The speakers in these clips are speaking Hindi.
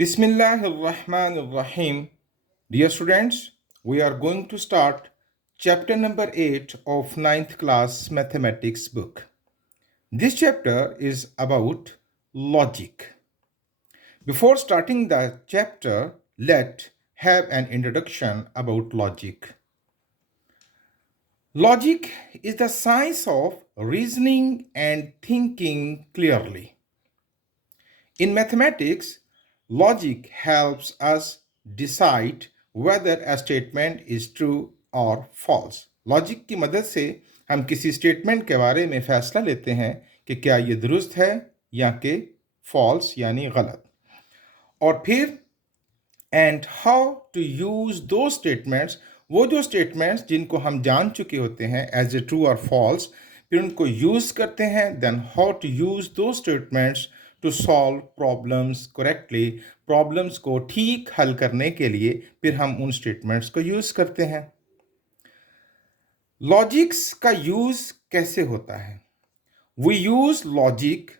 Bismillahirrahmanirrahim. Dear students, we are going to start chapter number 8 of ninth class mathematics book. This chapter is about logic. Before starting the chapter, let's have an introduction about logic. Logic is the science of reasoning and thinking clearly. In mathematics, logic helps us decide whether a statement is true or false. Logic की मदद से हम किसी स्टेटमेंट के बारे में फैसला लेते हैं कि क्या ये दुरुस्त है या कि फॉल्स यानी गलत। और फिर एंड हाउ टू यूज दो स्टेटमेंट्स, वो जो स्टेटमेंट्स जिनको हम जान चुके होते हैं एज ए ट्रू और फॉल्स, फिर उनको यूज करते हैं। देन हाउ टू यूज दो statements to solve problems correctly, problems को ठीक हल करने के लिए फिर हम उन स्टेटमेंट्स को यूज करते हैं। लॉजिक्स का यूज कैसे होता है? We use logic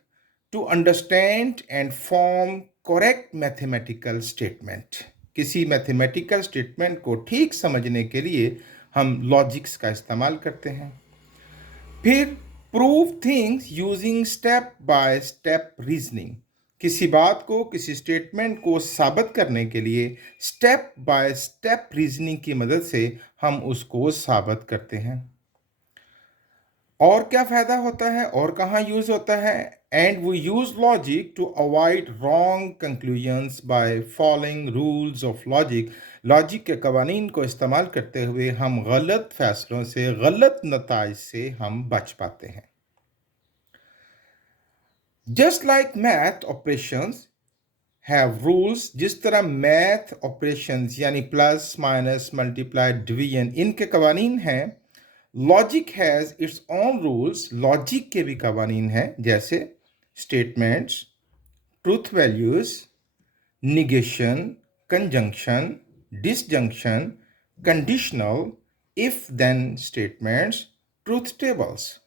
to understand and form correct mathematical statement. किसी मैथमेटिकल स्टेटमेंट को ठीक समझने के लिए हम लॉजिक्स का इस्तेमाल करते हैं। फिर prove things using step by step reasoning. किसी बात को, किसी स्टेटमेंट को साबित करने के लिए स्टेप बाय स्टेप रीजनिंग की मदद से हम उसको साबित करते हैं। और क्या फ़ायदा होता है और कहाँ यूज़ होता है? And we use logic to avoid wrong conclusions by following rules of logic. Logic के कवानीन को इस्तेमाल करते हुए हम गलत फैसलों से, गलत नताइज से हम बच पाते हैं। Just like math operations have rules, जिस तरह मैथ ऑपरेशंस यानी प्लस माइनस मल्टीप्लाई डिवीजन इनके कवानीन हैं, logic has its own rules. Logic के भी कवानीन हैं, जैसे statements, truth values, negation, conjunction, disjunction, conditional, if then statements, truth tables.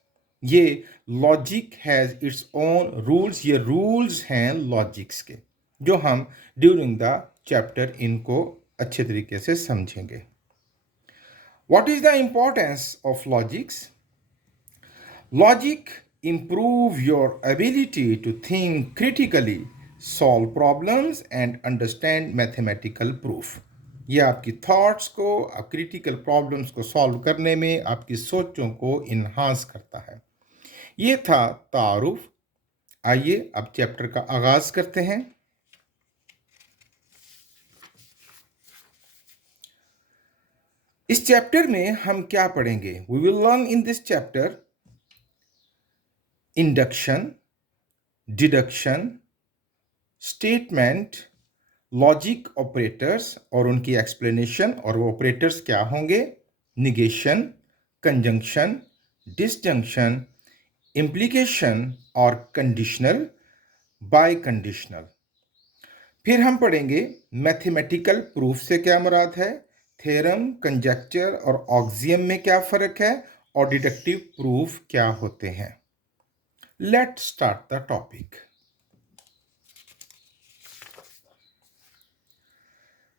ये logic has its own rules, ये रूल्स हैं लॉजिक्स के, जो हम ड्यूरिंग द चैप्टर इनको अच्छे तरीके से समझेंगे। What is the importance of logics? Logic improve your ability to think critically, solve problems and understand mathematical proof. ये आपकी थॉट्स को, क्रिटिकल प्रॉब्लम्स को सॉल्व करने में आपकी सोचों को इन्हांस करता है। ये था तारुफ। आइए अब चैप्टर का आगाज करते हैं। इस चैप्टर में हम क्या पढ़ेंगे? We will learn in this chapter induction, deduction, statement, logic operators और उनकी एक्सप्लेनेशन, और वो ऑपरेटर्स क्या होंगे? निगेशन, कंजंक्शन, डिसजंक्शन, इम्प्लीकेशन और कंडीशनल, बाय कंडीशनल। फिर हम पढ़ेंगे मैथमेटिकल प्रूफ से क्या मुराद है, थ्योरम, कंजेक्चर और ऑक्सियम में क्या फ़र्क है, और डिडक्टिव प्रूफ क्या होते हैं। Let's start the topic.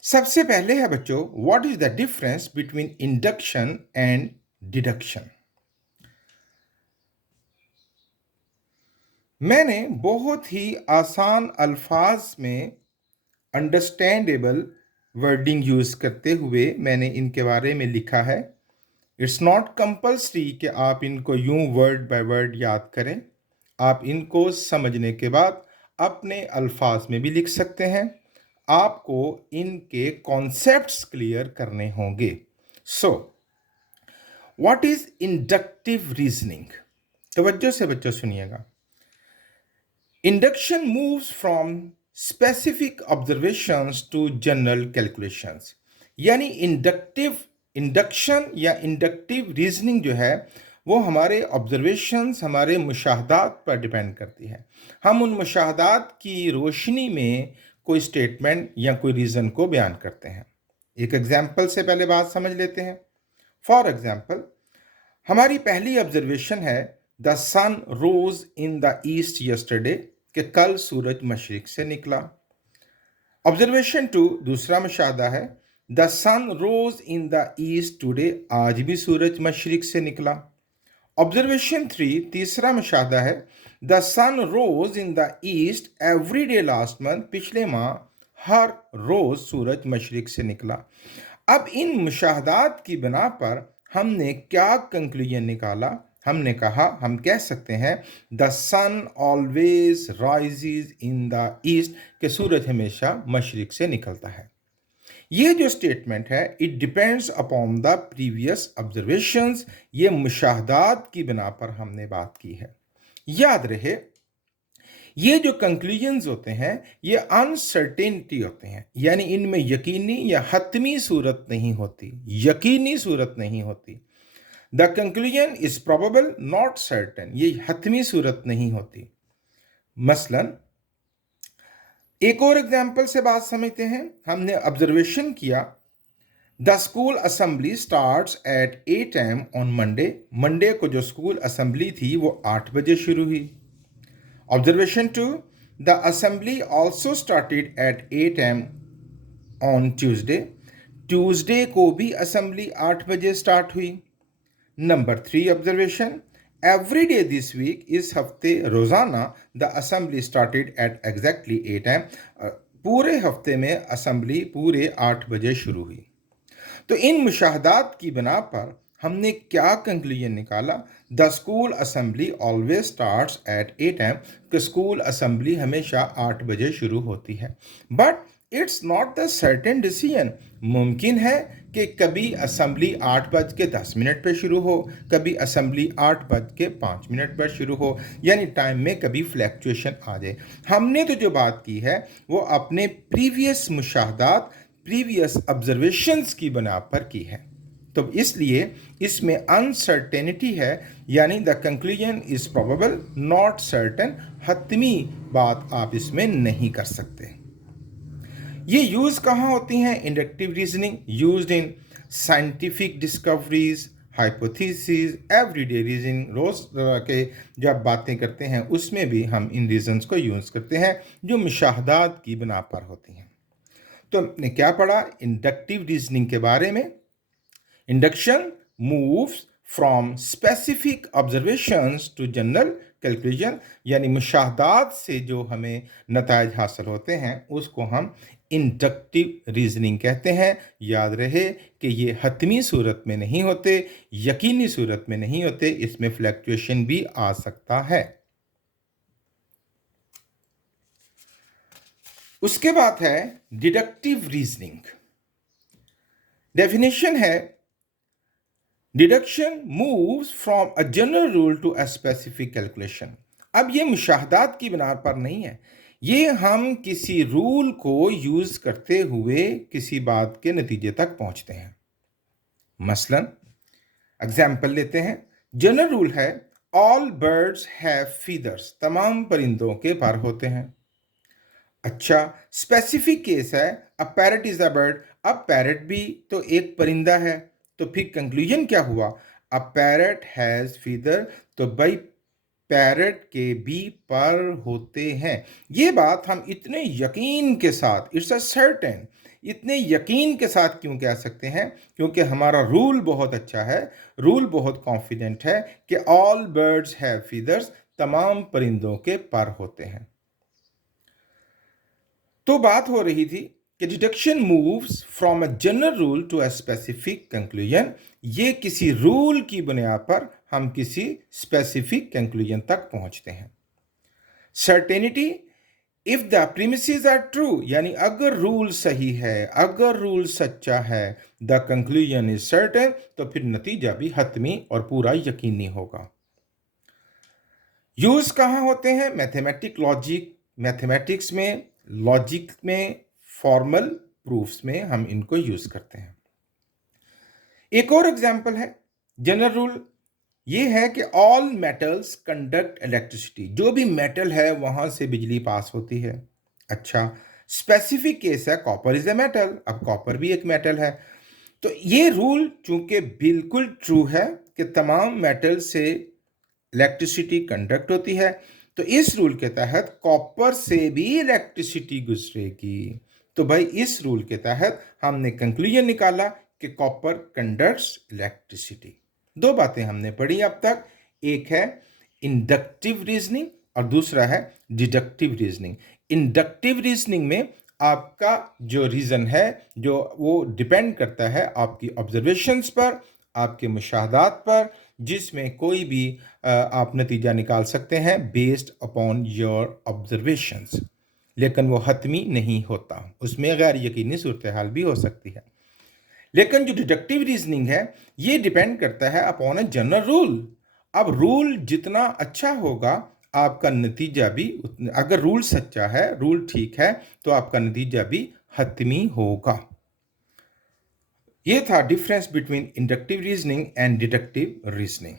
सबसे पहले है बच्चों, what is the difference between induction and deduction. मैंने बहुत ही आसान अल्फाज में अंडरस्टैंडेबल वर्डिंग यूज़ करते हुए मैंने इनके बारे में लिखा है। इट्स नॉट कंपल्सरी कि आप इनको यूं वर्ड बाय वर्ड याद करें। आप इनको समझने के बाद अपने अल्फाज में भी लिख सकते हैं। आपको इनके कॉन्सेप्ट्स क्लियर करने होंगे। So what is inductive reasoning? तवज्जो से बच्चों सुनिएगा। Induction moves from specific observations to general calculations. यानी इंडक्शन या इंडक्टिव रीजनिंग जो है वो हमारे ऑब्जर्वेशंस, हमारे मुशाहदात पर डिपेंड करती है। हम उन मुशाहदात की रोशनी में कोई स्टेटमेंट या कोई रीज़न को बयान करते हैं। एक एग्जाम्पल से पहले बात समझ लेते हैं। फॉर एग्जाम्पल, हमारी पहली ऑब्जर्वेशन है the sun rose in the east yesterday, कि कल सूरज मशरिक से निकला। ऑब्जर्वेशन 2 दूसरा मुशाहदा है, the sun rose in the east today, आज भी सूरज मशरिक से निकला। ऑब्जर्वेशन 3 तीसरा मुशाहदा है, the sun rose in the east every day last month, पिछले माह हर रोज सूरज मशरिक से निकला। अब इन मुशाहदात की बिना पर हमने क्या कंक्लूजन निकाला? हमने कहा, हम कह सकते हैं the sun always rises in the east, कि सूरज हमेशा मशरिक से निकलता है। ये जो स्टेटमेंट है, it depends upon the previous observations, ये मुशाहदात की बिना पर हमने बात की है। याद रहे, ये जो कंक्लूजन्स होते हैं ये अनसर्टेनिटी होते हैं, यानी इनमें यकीनी या हतमी सूरत नहीं होती, यकीनी सूरत नहीं होती। The conclusion is probable not certain, ये हतमी सूरत नहीं होती। मसलन एक और एग्जाम्पल से बात समझते हैं। हमने ऑब्जर्वेशन किया, the school assembly starts at 8 AM on Monday, Monday को जो स्कूल असेंबली थी वो 8 बजे शुरू हुई। Observation 2, the assembly also started at 8 AM on Tuesday, Tuesday को भी असेंबली 8 बजे स्टार्ट हुई। Number 3 observation, every day this week, इस हफ्ते रोज़ाना the assembly started at exactly 8 AM, पूरे हफ्ते में असेंबली पूरे 8 बजे शुरू हुई। तो इन मुशाहदात की बिना पर हमने क्या कंक्लूजन निकाला? The school assembly always starts at 8 AM, कि स्कूल असेंबली हमेशा 8 बजे शुरू होती है। But it's not the certain decision, मुमकिन है कि कभी असेंबली 8:10 पे शुरू हो, कभी असेंबली 8:05 पर शुरू हो, यानी टाइम में कभी फ्लैक्चुएशन आ जाए। हमने तो जो बात की है वो अपने प्रीवियस मुशाहदात, प्रीवियस ऑब्जर्वेशंस की बना पर की है, तो इसलिए इसमें अनसर्टेनिटी है, यानी the conclusion is probable not certain, हतमी बात आप इसमें नहीं कर सकते। ये यूज कहाँ होती हैं? Inductive reasoning used in scientific discoveries, hypothesis, everyday reasoning, रोज के जब बातें करते हैं उसमें भी हम इन रीजन्स को यूज करते हैं जो मुशाहदात की बिना पर होती हैं। तो हमने क्या पढ़ा इंडक्टिव रीजनिंग के बारे में? Induction moves from specific observations to general calculation, यानी मुशाहदात से जो हमें नतायज हासिल होते हैं उसको हम इंडक्टिव रीजनिंग कहते हैं। याद रहे कि ये हतमी सूरत में नहीं होते, यकीनी सूरत में नहीं होते, इसमें फ्लैक्चुएशन भी आ सकता है। उसके बाद है डिडक्टिव रीजनिंग। डेफिनेशन है, deduction moves from a general rule to a specific calculation. अब ये मुशाहदात की बिना पर नहीं है, ये हम किसी रूल को यूज करते हुए किसी बात के नतीजे तक पहुंचते हैं। मसलन एग्जाम्पल लेते हैं। जनरल रूल है ऑल बर्ड्स हैव फीदर्स, तमाम परिंदों के पर होते हैं। अच्छा, स्पेसिफिक केस है अ पैरट इज अ बर्ड, अब पैरट भी तो एक परिंदा है, तो फिर कंक्लूजन क्या हुआ? अ पैरट हैज फीदर, तो भाई पैरट के भी पर होते हैं। ये बात हम इतने यकीन के साथ, इट्स अ सर्टेन, इतने यकीन के साथ क्यों कह सकते हैं? क्योंकि हमारा रूल बहुत अच्छा है, रूल बहुत कॉन्फिडेंट है कि ऑल बर्ड्स हैव फीदर्स, तमाम परिंदों के पर होते हैं। तो बात हो रही थी कि deduction moves from a general rule to a specific conclusion, ये किसी रूल की बुनियाद पर हम किसी स्पेसिफिक कंक्लूजन तक पहुंचते हैं। Certainty, if the premises are true, यानी अगर रूल सही है, अगर रूल सच्चा है, द कंक्लूजन इज सर्टेन, तो फिर नतीजा भी हतमी और पूरा यकीनी होगा। यूज कहाँ होते हैं? मैथमेटिक लॉजिक, मैथमेटिक्स में, लॉजिक में, फॉर्मल प्रूफ्स में हम इनको यूज करते हैं। एक और एग्जांपल है जनरल रूल, ये है कि ऑल मेटल्स कंडक्ट इलेक्ट्रिसिटी, जो भी मेटल है वहां से बिजली पास होती है। अच्छा, स्पेसिफिक केस है कॉपर इज ए मेटल, अब कॉपर भी एक मेटल है। तो ये रूल चूंकि बिल्कुल ट्रू है कि तमाम मेटल से इलेक्ट्रिसिटी कंडक्ट होती है, तो इस रूल के तहत कॉपर से भी इलेक्ट्रिसिटी गुजरेगी, तो भाई इस रूल के तहत हमने कंक्लूजन निकाला कि कॉपर कंडक्ट्स इलेक्ट्रिसिटी। दो बातें हमने पढ़ी अब तक, एक है इंडक्टिव रीजनिंग और दूसरा है डिडक्टिव रीजनिंग। इंडक्टिव रीजनिंग में आपका जो रीजन है जो वो डिपेंड करता है आपकी ऑब्जर्वेशंस पर, आपके मुशाहदात पर, जिसमें कोई भी आप नतीजा निकाल सकते हैं बेस्ड अपॉन योर ऑब्जर्वेशंस, लेकिन वो हतमी नहीं होता, उसमें गैर यकीनी सूरत हाल भी हो सकती है। लेकिन जो डिडक्टिव रीजनिंग है ये डिपेंड करता है अपॉन अ जनरल रूल। अब रूल जितना अच्छा होगा आपका नतीजा भी अगर रूल सच्चा है, रूल ठीक है, तो आपका नतीजा भी हतमी होगा। ये था difference between inductive reasoning and deductive reasoning.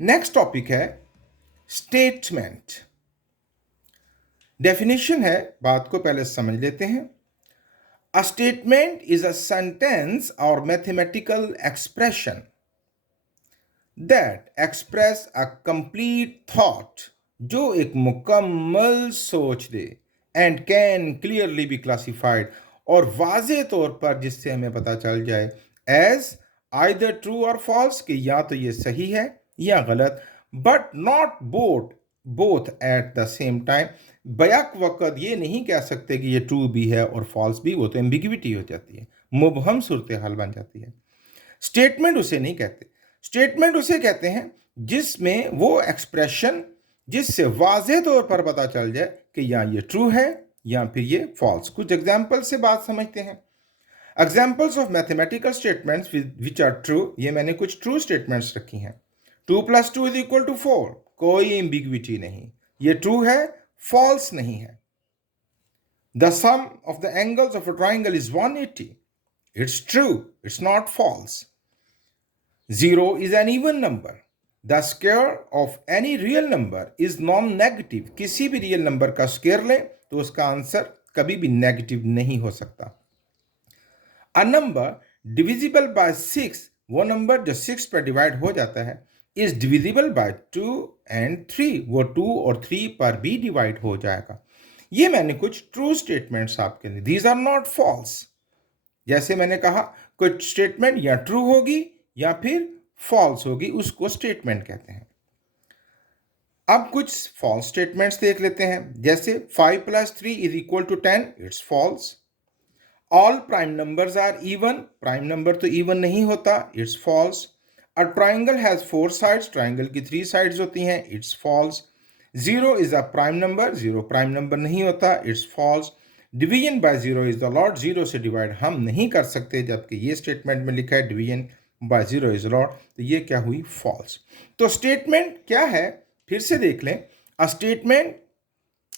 Next topic है स्टेटमेंट। डेफिनेशन है, बात को पहले समझ लेते हैं। A statement is a sentence or mathematical expression that express a complete thought, जो एक मुकम्मल सोच दे, and can clearly be classified, और वाज़े तौर पर जिससे हमें पता चल जाए as either true or false, कि या तो ये सही है या गलत, but not both at the same time। Back वक़्त ये नहीं कह सकते कि ये ट्रू भी है और फॉल्स भी, वो तो एम्बिग्विटी हो जाती है, मुबहम सूरत हाल बन जाती है। स्टेटमेंट उसे नहीं कहते, स्टेटमेंट उसे कहते हैं जिसमें वो एक्सप्रेशन जिससे वाज़े तौर पर पता चल जाए कि या ये ट्रू है या फिर ये फॉल्स। कुछ एग्जाम्पल से बात समझते हैं। Examples of mathematical statements which are true, ये मैंने कुछ ट्रू स्टेटमेंट्स रखी हैं। 2 + 2 = 4, कोई एम्बिग्विटी नहीं, ये ट्रू है, फॉल्स नहीं है। The sum of the angles of a triangle is 180. It's true, it's not false. 0 is an even number. The square of any real number is non-negative. किसी भी रियल नंबर का स्क्वायर लें तो उसका आंसर कभी भी नेगेटिव नहीं हो सकता। A number divisible by 6, वो नंबर जो 6 पर डिवाइड हो जाता है, is divisible by 2 and 3, वो 2 और 3 पर भी डिवाइड हो जाएगा। ये मैंने कुछ ट्रू स्टेटमेंट्स आपके लिए, दीज आर नॉट फॉल्स। जैसे मैंने कहा कुछ स्टेटमेंट या ट्रू होगी या फिर फॉल्स होगी, उसको स्टेटमेंट कहते हैं। अब कुछ फॉल्स स्टेटमेंट्स देख लेते हैं, जैसे 5 + 3 = 10, it's false. All prime numbers are even, prime number तो इवन नहीं होता, it's false. A triangle has 4 sides, triangle की 3 साइड्स होती हैं, it's false. 0 is a prime number, 0 prime number नहीं होता, it's false. Division by 0 is the lot, 0 से डिवाइड हम नहीं कर सकते, जबकि ये स्टेटमेंट में लिखा है डिवीजन बाय 0 इज लॉट, तो ये क्या हुई, फॉल्स। तो स्टेटमेंट क्या है, फिर से देख लें। A statement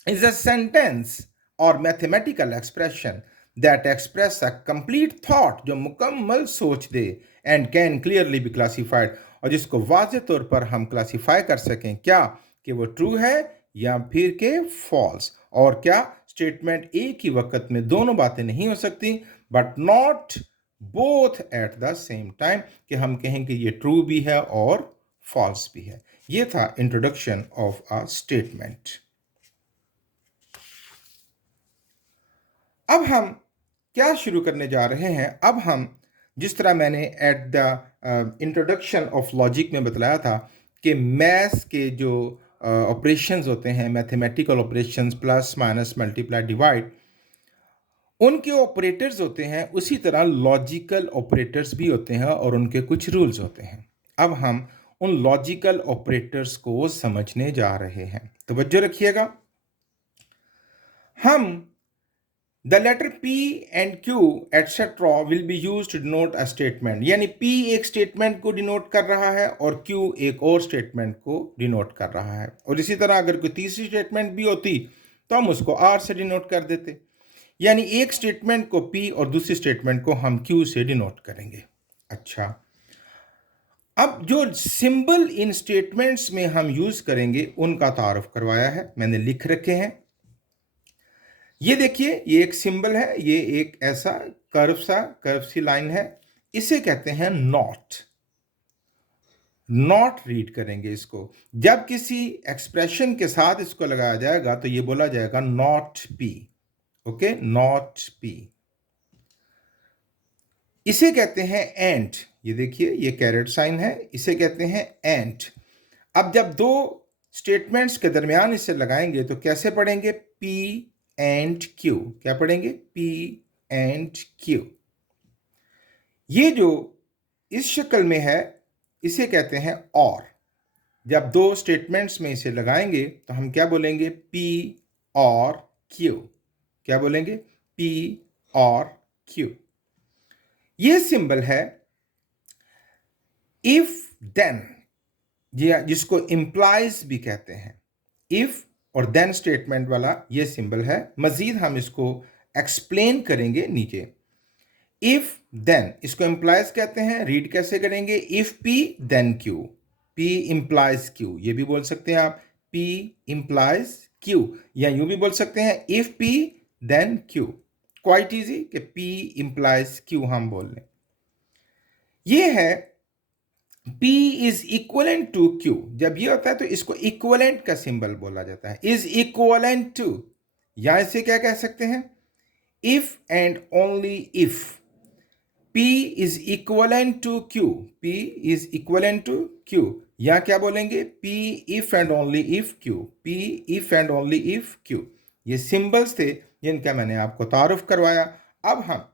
is a sentence और mathematical expression that express a complete thought, जो मुकम्मल सोच दे, and can clearly be classified, और जिसको वाज़ेह तौर पर हम क्लासीफाई कर सकें, क्या कि वो ट्रू है या फिर के फॉल्स। और क्या स्टेटमेंट एक ही वक्त में दोनों बातें नहीं हो सकती, but not both at the same time, कि हम कहें कि ये ट्रू भी है और फॉल्स भी है। ये था इंट्रोडक्शन ऑफ अ स्टेटमेंट। अब हम क्या शुरू करने जा रहे हैं। अब हम जिस तरह मैंने at the introduction of logic में बतलाया था कि मैथ्स के जो ऑपरेशंस होते हैं, mathematical operations, plus minus multiply divide, उनके ऑपरेटर्स होते हैं, उसी तरह लॉजिकल ऑपरेटर्स भी होते हैं और उनके कुछ रूल्स होते हैं। अब हम उन लॉजिकल ऑपरेटर्स को समझने जा रहे हैं, तवज्जो रखिएगा। हम The letter P and Q etc. will be used to denote a statement, यानी P एक स्टेटमेंट को डिनोट कर रहा है और Q एक और स्टेटमेंट को डिनोट कर रहा है। और इसी तरह अगर कोई तीसरी स्टेटमेंट भी होती तो हम उसको R से डिनोट कर देते, यानी एक स्टेटमेंट को P और दूसरी स्टेटमेंट को हम Q से डिनोट करेंगे। अच्छा, अब जो सिंबल इन स्टेटमेंट्स में हम यूज करेंगे उनका तारुफ करवाया है, मैंने लिख रखे हैं। ये देखिए, ये एक सिंबल है, ये एक ऐसा कर्व सी लाइन है, इसे कहते हैं नॉट। नॉट रीड करेंगे इसको। जब किसी एक्सप्रेशन के साथ इसको लगाया जाएगा तो ये बोला जाएगा not P. Okay, not P. इसे कहते हैं एंड। ये देखिए, ये कैरेट साइन है, इसे कहते हैं एंड। अब जब दो स्टेटमेंट्स के दरमियान इसे लगाएंगे तो कैसे पढ़ेंगे? P and Q. क्या पढ़ेंगे? P and Q. ये जो इस शक्ल में है इसे कहते हैं और। जब दो स्टेटमेंट्स में इसे लगाएंगे तो हम क्या बोलेंगे? पी और क्यू। क्या बोलेंगे? पी और क्यू। ये सिंबल है इफ देन, जिसको इंप्लाइज भी कहते हैं। इफ और देन स्टेटमेंट वाला ये सिंबल है। मजीद हम इसको एक्सप्लेन करेंगे नीचे। इफ देन, इसको इंप्लाइज कहते हैं। रीड कैसे करेंगे? If P then Q, P implies Q. ये भी बोल सकते हैं आप, पी इंप्लाइज क्यू, या यूं भी बोल सकते हैं if P then Q. Quite easy कि पी इंप्लाइज क्यू हम बोल लें। ये है P is equivalent to Q। जब ये होता है तो इसको इक्वलेंट का सिंबल बोला जाता है। इज इक्वलेंट टू, या इसे क्या कह सकते हैं? If and only if P is equivalent to Q, P is equivalent to Q, या क्या बोलेंगे? P if and only if Q, P if and only if Q। ये सिंबल्स थे जिनका मैंने आपको तारुफ करवाया। अब हम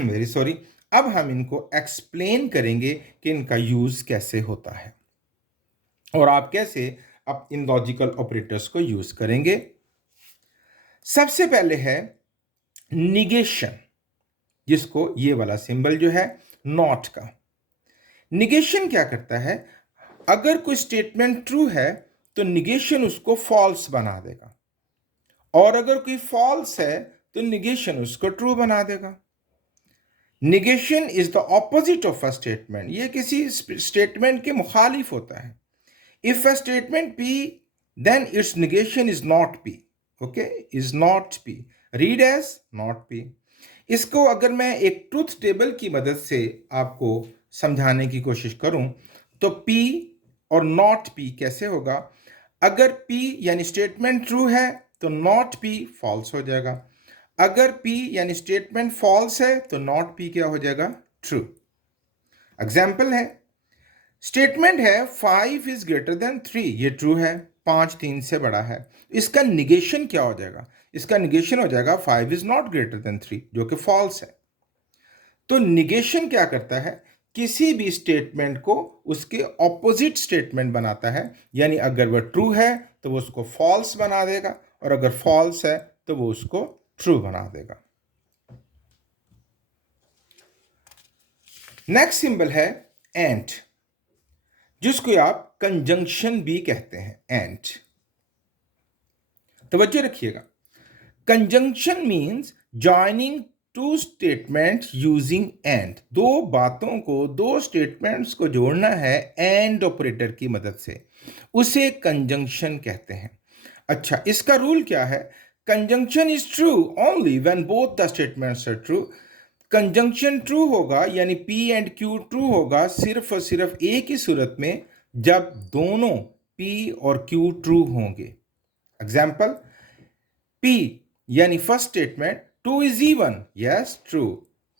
वेरी सॉरी, अब हम इनको एक्सप्लेन करेंगे कि इनका यूज कैसे होता है और आप कैसे अब इन लॉजिकल ऑपरेटर्स को यूज करेंगे। सबसे पहले है निगेशन, जिसको ये वाला सिंबल जो है नॉट का। निगेशन क्या करता है? अगर कोई स्टेटमेंट ट्रू है तो निगेशन उसको फॉल्स बना देगा, और अगर कोई फॉल्स है तो निगेशन उसको ट्रू बना देगा। Negation is the opposite of a statement. ये किसी स्टेटमेंट के मुखालिफ होता है। If a statement P then its negation is not P. Okay, is not P. Read as not P. इसको अगर मैं एक ट्रूथ टेबल की मदद से आपको समझाने की कोशिश करूं तो पी और नॉट पी कैसे होगा? अगर पी यानी स्टेटमेंट ट्रू है तो नॉट पी फॉल्स हो जाएगा। अगर P यानी स्टेटमेंट फॉल्स है तो नॉट P क्या हो जाएगा? ट्रू। एग्जाम्पल है, स्टेटमेंट है 5 इज ग्रेटर देन 3। ये ट्रू है, 5 3 से बड़ा है। इसका निगेशन क्या हो जाएगा? इसका निगेशन हो जाएगा 5 इज नॉट ग्रेटर देन 3, जो कि फॉल्स है। तो निगेशन क्या करता है? किसी भी स्टेटमेंट को उसके ऑपोजिट स्टेटमेंट बनाता है। यानी अगर वह ट्रू है तो वो उसको फॉल्स बना देगा, और अगर फॉल्स है तो वो उसको ट्रू बना देगा। नेक्स्ट सिंबल है एंड, जिसको आप कंजंक्शन भी कहते हैं। एंड, तवज्जो रखिएगा। Conjunction means joining two statement using and. दो बातों को, दो स्टेटमेंट्स को जोड़ना है एंड ऑपरेटर की मदद से, उसे कंजंक्शन कहते हैं। अच्छा, इसका रूल क्या है? Conjunction is true only when both the statements are true. Conjunction true होगा यानी P एंड Q ट्रू होगा सिर्फ और सिर्फ एक ही सूरत में, जब दोनों P और Q ट्रू होंगे। एग्जाम्पल, P यानी first statement 2 is even, yes true.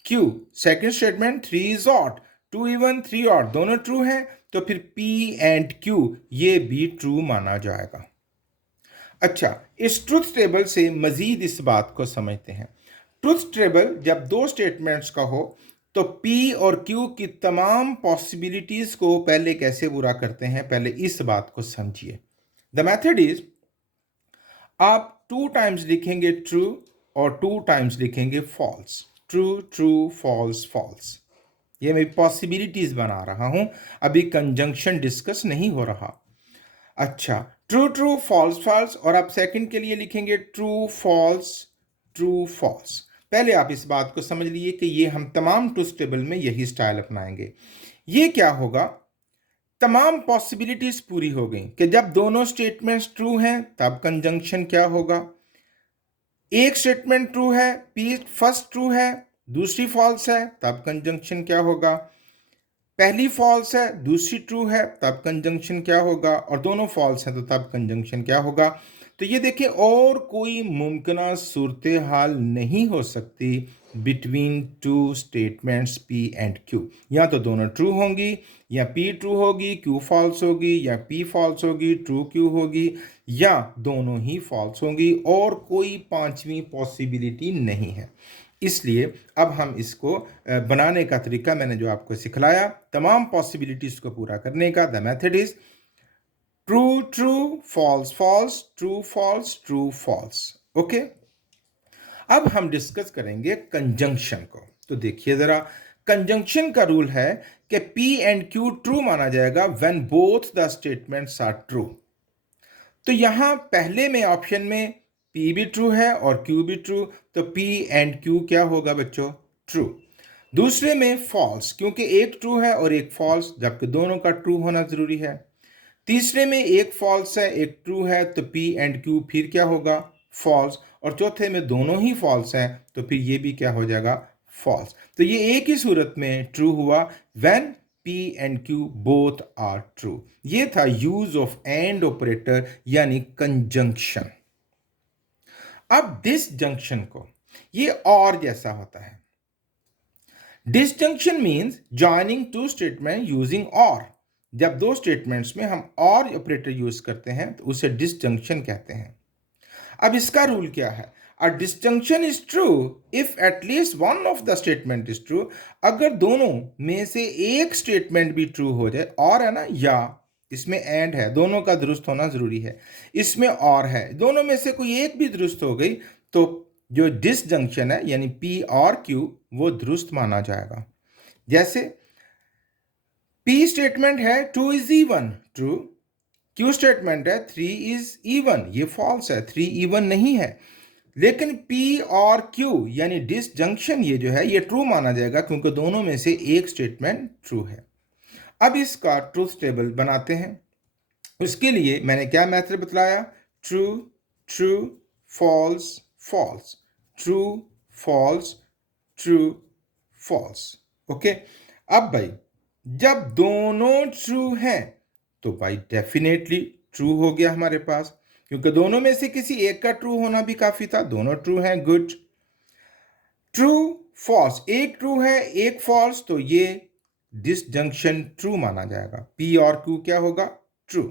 Q second statement 3 is odd, 2 even 3 odd, दोनों ट्रू हैं, तो फिर P एंड Q ये भी ट्रू माना जाएगा। अच्छा, इस ट्रुथ टेबल से मजीद इस बात को समझते हैं। ट्रुथ टेबल जब दो स्टेटमेंट्स का हो तो P और Q की तमाम पॉसिबिलिटीज को पहले कैसे पूरा करते हैं, पहले इस बात को समझिए। द मेथड इज, आप 2 टाइम्स लिखेंगे ट्रू और 2 टाइम्स लिखेंगे false. True true false false. ये मैं पॉसिबिलिटीज बना रहा हूं, अभी कंजंक्शन डिस्कस नहीं हो रहा। अच्छा, ट्रू ट्रू फॉल्स फॉल्स, और आप सेकंड के लिए लिखेंगे ट्रू फॉल्स ट्रू फॉल्स। पहले आप इस बात को समझ लीजिए कि ये हम तमाम ट्रूथ टेबल में यही स्टाइल अपनाएंगे। ये क्या होगा? तमाम पॉसिबिलिटीज पूरी हो गई कि जब दोनों स्टेटमेंट्स ट्रू हैं तब कंजंक्शन क्या होगा। एक स्टेटमेंट ट्रू है, पी फर्स्ट ट्रू है, दूसरी फॉल्स है, तब कंजंक्शन क्या होगा। पहली फॉल्स है, दूसरी ट्रू है, तब कंजंक्शन क्या होगा, और दोनों फॉल्स हैं तो तब कंजंक्शन क्या होगा। तो ये देखिए, और कोई मुमकिन सूरत हाल नहीं हो सकती between two statements P and Q. या तो दोनों ट्रू होंगी, या पी ट्रू होगी, क्यू फॉल्स होगी, या पी फॉल्स होगी, ट्रू क्यू होगी, या दोनों ही फॉल्स होंगी, और कोई पांचवी पॉसिबिलिटी नहीं है। इसलिए अब हम इसको बनाने का तरीका मैंने जो आपको सिखलाया, तमाम पॉसिबिलिटीज को पूरा करने का, the method is true true, false false, true false, true false. Okay, अब हम डिस्कस करेंगे कंजंक्शन को। तो देखिए जरा, कंजंक्शन का रूल है कि P एंड Q ट्रू माना जाएगा when both the statements are true. तो यहां पहले में ऑप्शन में P भी ट्रू है और Q भी ट्रू, तो P एंड Q क्या होगा बच्चों, ट्रू। दूसरे में फॉल्स, क्योंकि एक ट्रू है और एक फॉल्स, जबकि दोनों का ट्रू होना जरूरी है। तीसरे में एक फॉल्स है एक ट्रू है, तो P एंड Q फिर क्या होगा, फॉल्स। और चौथे में दोनों ही फॉल्स हैं, तो फिर ये भी क्या हो जाएगा, फॉल्स। तो ये एक ही सूरत में ट्रू हुआ, when P and Q both are true. ये था यूज ऑफ एंड ऑपरेटर यानी कंजंक्शन। अब डिसजंक्शन को, ये और जैसा होता है। Disjunction means joining two statement using और। जब दो स्टेटमेंट्स में हम और ऑपरेटर यूज करते हैं तो उसे डिसजंक्शन कहते हैं। अब इसका रूल क्या है, a disjunction is true if at least one of the statement is true. अगर दोनों में से एक स्टेटमेंट भी ट्रू हो जाए, और है ना, या इसमें एंड है, दोनों का दुरुस्त होना जरूरी है, इसमें और है, दोनों में से कोई एक भी दुरुस्त हो गई, तो जो डिसजंक्शन है यानी P और Q वो दुरुस्त माना जाएगा। जैसे P स्टेटमेंट है 2 is even, true. Q statement है 3 इज इवन, ये फॉल्स है, 3 इवन नहीं है। लेकिन P और Q यानी डिसजंक्शन ये जो है ये ट्रू माना जाएगा, क्योंकि दोनों में से एक स्टेटमेंट ट्रू है। अब इसका ट्रूथ टेबल बनाते हैं। उसके लिए मैंने क्या मेथड बतलाया, true true, false false, true false, true false. Okay, अब भाई जब दोनों ट्रू हैं तो भाई डेफिनेटली ट्रू हो गया हमारे पास, क्योंकि दोनों में से किसी एक का ट्रू होना भी काफी था, दोनों ट्रू हैं, गुड। ट्रू फॉल्स, एक ट्रू है एक फॉल्स, तो ये डिसजंक्शन ट्रू माना जाएगा। P और Q क्या होगा, ट्रू।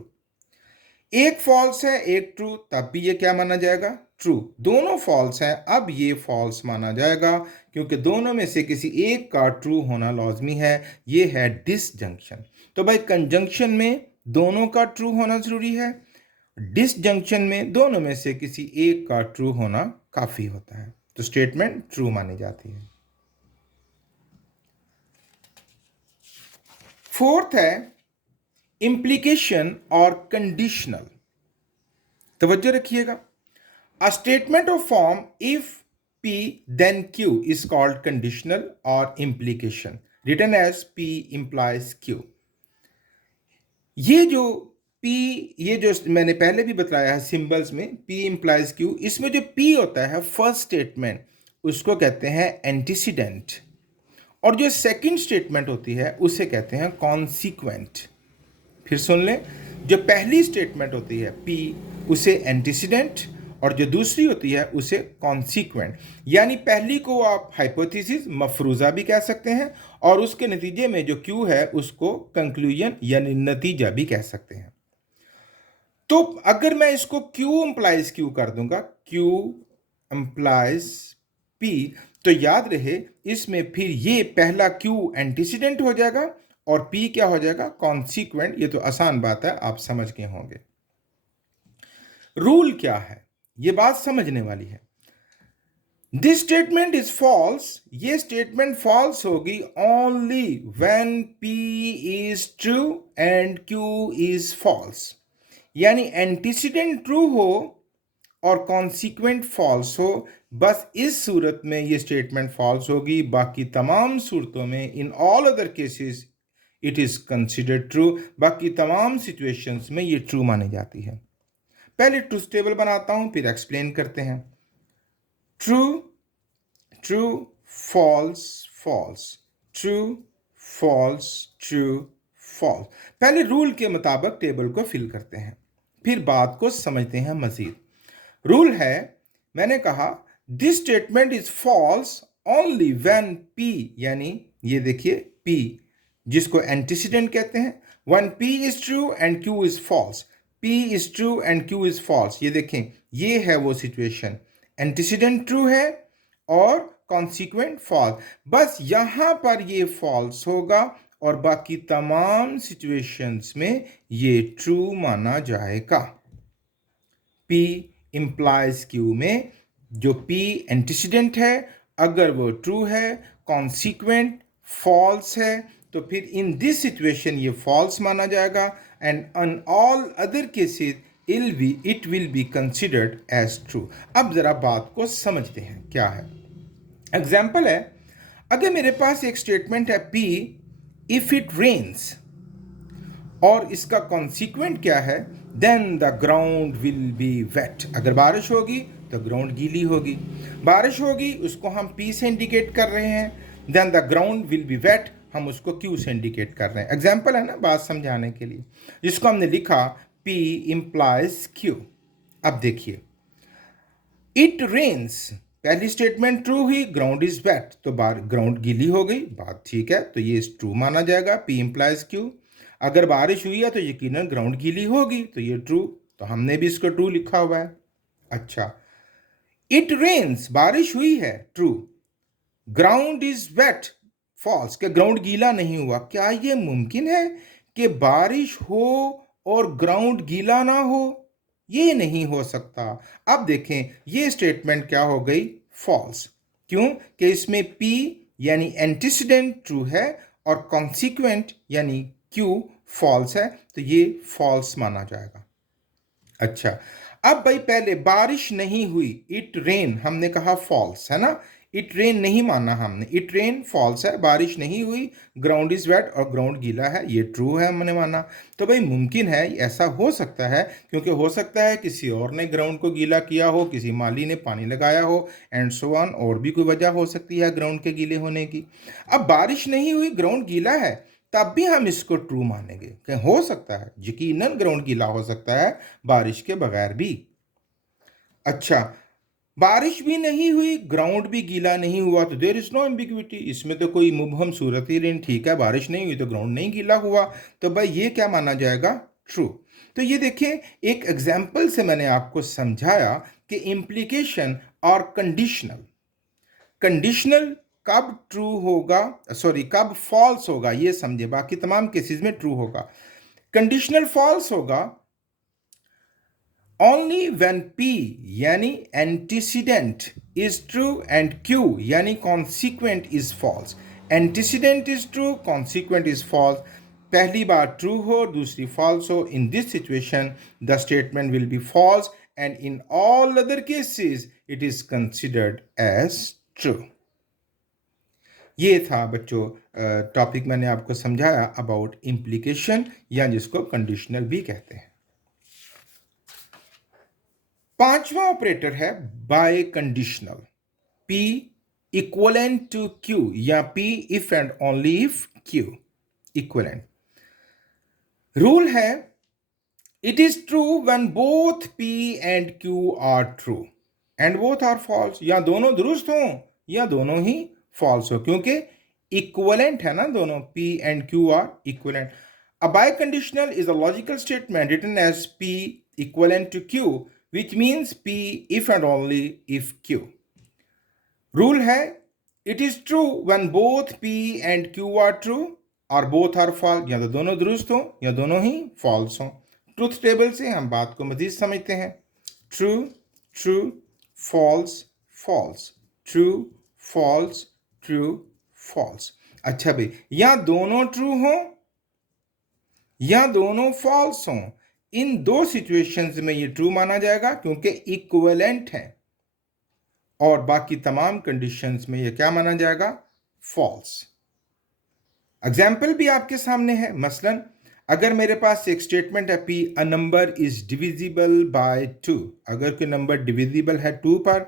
एक फॉल्स है एक ट्रू, तब भी ये क्या माना जाएगा, ट्रू। दोनों फॉल्स हैं, अब ये फॉल्स माना जाएगा, क्योंकि दोनों में से किसी एक का ट्रू होना लाजमी है, ये है डिसजंक्शन। तो भाई कंजंक्शन में दोनों का ट्रू होना जरूरी है, डिसजंक्शन में दोनों में से किसी एक का ट्रू होना काफी होता है, तो स्टेटमेंट ट्रू मानी जाती है। फोर्थ है इंप्लीकेशन और कंडीशनल। तवज्जो रखिएगा, a statement of form if P then Q is called conditional or implication, written as P implies Q। ये जो P, ये जो मैंने पहले भी बताया है सिंबल्स में, P implies Q, इसमें जो P होता है फर्स्ट स्टेटमेंट, उसको कहते हैं एंटीसीडेंट, और जो सेकंड स्टेटमेंट होती है उसे कहते हैं कॉन्सिक्वेंट। फिर सुन लें, जो पहली स्टेटमेंट होती है P, उसे एंटीसीडेंट, और जो दूसरी होती है उसे कॉन्सिक्वेंट। यानी पहली को आप हाइपोथेसिस मफरूजा भी कह सकते हैं, और उसके नतीजे में जो Q है उसको कंक्लूजन यानी नतीजा भी कह सकते हैं। तो अगर मैं इसको Q इंप्लाइज Q कर दूंगा, Q इंप्लाइज P, तो याद रहे इसमें फिर ये पहला Q एंटीसीडेंट हो जाएगा और P क्या हो जाएगा, कॉन्सिक्वेंट। ये तो आसान बात है, आप समझ गए होंगे। रूल क्या है, ये बात समझने वाली है। दिस स्टेटमेंट इज फॉल्स, ये स्टेटमेंट फॉल्स होगी only when P is true and Q is false. यानी एंटीसीडेंट ट्रू हो और कॉन्सिक्वेंट फॉल्स हो, बस इस सूरत में ये स्टेटमेंट फॉल्स होगी। बाकी तमाम सूरतों में, in all other cases it is considered true. बाकी तमाम सिचुएशंस में ये ट्रू मानी जाती है। पहले ट्रूथ टेबल बनाता हूं, फिर एक्सप्लेन करते हैं। True true, false false, true false, true, false. पहले रूल के मुताबिक टेबल को फिल करते हैं, फिर बात को समझते हैं मजीद। रूल है, मैंने कहा this statement is false only when P, यानी ये देखिए पी जिसको एंटीसीडेंट कहते हैं, when P is true and Q is false. P is true and Q is false, ये देखें ये है वो सिचुएशन, एंटीसीडेंट ट्रू है और कॉन्सिक्वेंट फॉल्स। बस यहां पर ये फॉल्स होगा और बाकी तमाम सिचुएशंस में ये ट्रू माना जाएगा। P implies Q में जो P एंटीसीडेंट है, अगर वो ट्रू है, कॉन्सिक्वेंट फॉल्स है, तो फिर इन दिस सिचुएशन ये फॉल्स माना जाएगा and on all other cases it will be considered as true. अब जरा बात को समझते हैं क्या है। एग्जाम्पल है, अगर मेरे पास एक स्टेटमेंट है P इफ इट रेन्स, और इसका कॉन्सिक्वेंट क्या है, then the ground will be wet. अगर बारिश होगी तो ग्राउंड गीली होगी, बारिश होगी उसको हम P से इंडिकेट कर रहे हैं, then the ground will be wet हम उसको Q से इंडिकेट कर रहे हैं। एग्जाम्पल है ना बात समझाने के लिए, जिसको हमने लिखा P implies Q। अब देखिए इट रेन्स, पहली स्टेटमेंट ट्रू हुई, ग्राउंड इज वेट, तो ग्राउंड गीली हो गई, बात ठीक है, तो ये ट्रू माना जाएगा, P implies Q। अगर बारिश हुई है तो यकीनन ग्राउंड गीली होगी, तो ये ट्रू, तो हमने भी इसको ट्रू लिखा हुआ है। अच्छा, इट रेन्स, बारिश हुई है, true, ground is wet, false, कि ग्राउंड गीला नहीं हुआ। क्या ये मुमकिन है कि बारिश हो और ग्राउंड गीला ना हो? ये नहीं हो सकता। अब देखें ये स्टेटमेंट क्या हो गई, फॉल्स। क्यों? कि इसमें P यानी एंटीसीडेंट ट्रू है और कॉन्सिक्वेंट यानी Q फॉल्स है, तो ये फॉल्स माना जाएगा। अच्छा, अब भाई पहले बारिश नहीं हुई, इट रेन, हमने कहा फॉल्स है ना, इट रेन नहीं माना हमने, इट रेन फॉल्स है, बारिश नहीं हुई, ग्राउंड इज वेट और ग्राउंड गीला है, ये ट्रू है हमने माना। तो भाई मुमकिन है, ऐसा हो सकता है, क्योंकि हो सकता है किसी और ने ग्राउंड को गीला किया हो, किसी माली ने पानी लगाया हो एंड सो ऑन, और भी कोई वजह हो सकती है ग्राउंड के गीले होने की। अब बारिश नहीं हुई, ग्राउंड गीला है, तब भी हम इसको ट्रू मानेंगे कि हो सकता है, यकीनन ग्राउंड गीला हो सकता है बारिश के बगैर भी। अच्छा, बारिश भी नहीं हुई, ग्राउंड भी गीला नहीं हुआ, तो देयर इज नो एम्बिग्विटी, इसमें तो कोई मुबहम सूरत ही नहीं। ठीक है, बारिश नहीं हुई तो ग्राउंड नहीं गीला हुआ, तो भाई ये क्या माना जाएगा, ट्रू। तो ये देखें, एक एग्जाम्पल से मैंने आपको समझाया कि इम्प्लीकेशन और कंडीशनल, कंडीशनल कब ट्रू होगा, सॉरी कब फॉल्स होगा ये समझे, बाकी तमाम केसेस में ट्रू होगा। कंडीशनल फॉल्स होगा only when P यानी antecedent is true and Q यानी consequent is false। antecedent is true, consequent is false, पहली बार true हो दूसरी false हो, in this situation the statement will be false and in all other cases it is considered as true। ये था बच्चों टॉपिक मैंने आपको समझाया अबाउट इम्प्लीकेशन या जिसको कंडीशनल भी कहते हैं। पांचवा ऑपरेटर है biconditional, P equivalent to Q या P if and only if Q equivalent. Rule है it is true when both P and Q are true and both are false, या दोनों दुरुस्त हों या दोनों ही फॉल्स हो, क्योंकि इक्वलेंट है ना दोनों, P and Q are equivalent. A biconditional is a logical statement written as P equivalent to Q, which means P if and only if Q. Rule है, it is true when both P and Q are true और both are false, या तो दोनों दुरुस्त हो या दोनों ही false हो। ट्रूथ टेबल से हम बात को मजीद समझते हैं। True, true, false, false, true, false, true, false. अच्छा भाई, या दोनों ट्रू हो या दोनों फॉल्स हों, इन दो सिचुएशंस में ये ट्रू माना जाएगा क्योंकि इक्विवेलेंट है, और बाकी तमाम कंडीशंस में ये क्या माना जाएगा, फॉल्स। एग्जाम्पल भी आपके सामने है, मसलन अगर मेरे पास एक स्टेटमेंट है P a number is divisible by 2, अगर कोई नंबर डिविजिबल है 2 पर,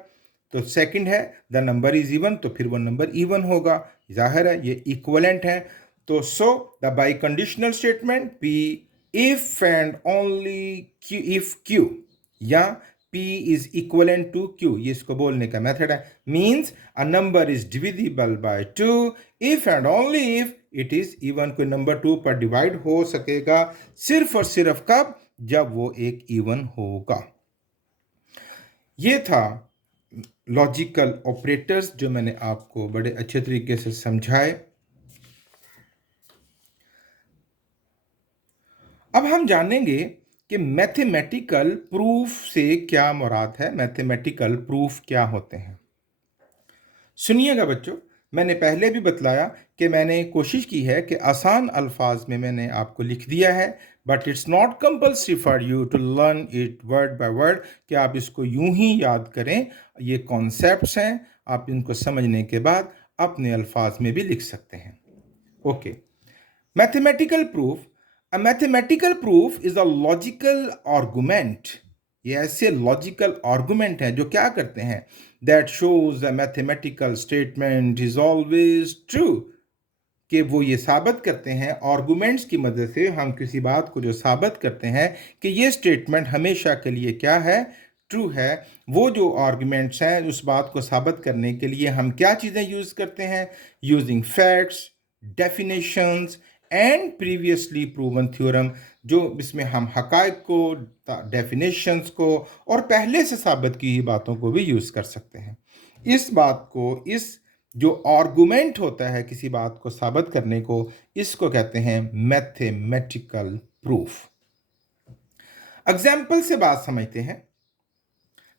तो सेकंड है द नंबर इज इवन, तो फिर वो नंबर इवन होगा, जाहिर है ये इक्विवेलेंट है। तो so the by conditional statement P if and only Q if Q या P is equivalent to Q, ये इसको बोलने का मेथड है. Means a number is divisible by 2 if and only if it is even. कोई नंबर 2 पर डिवाइड हो सकेगा सिर्फ और सिर्फ कब, जब वो एक इवन होगा. ये था लॉजिकल ऑपरेटर्स जो मैंने आपको बड़े अच्छे तरीके से समझाए. अब हम जानेंगे कि मैथमेटिकल प्रूफ से क्या मुराद है, मैथमेटिकल प्रूफ क्या होते हैं. सुनिएगा बच्चों, मैंने पहले भी बतलाया कि मैंने कोशिश की है कि आसान अल्फाज में मैंने आपको लिख दिया है, but it's not compulsory for you to learn it word by word, कि आप इसको यूं ही याद करें. ये कॉन्सेप्ट्स हैं, आप इनको समझने के बाद अपने अल्फाज में भी लिख सकते हैं. Okay, mathematical proof. A mathematical proof is a logical argument. ये ऐसे लॉजिकल आर्गुमेंट हैं जो क्या करते हैं, that shows a mathematical statement is always true, कि वो ये साबित करते हैं आर्गुमेंट्स की मदद से. हम किसी बात को जो साबित करते हैं कि ये स्टेटमेंट हमेशा के लिए क्या है, ट्रू है. वो जो आर्गुमेंट्स हैं उस बात को साबित करने के लिए हम क्या चीज़ें यूज़ करते हैं, using facts, definitions and previously proven theorem, जो इसमें हम हकायक को, डेफिनेशंस को और पहले से साबित की हुई बातों को भी यूज़ कर सकते हैं. इस बात को, इस जो आर्गुमेंट होता है किसी बात को साबित करने को, इसको कहते हैं मैथमेटिकल प्रूफ. एग्जाम्पल से बात समझते हैं.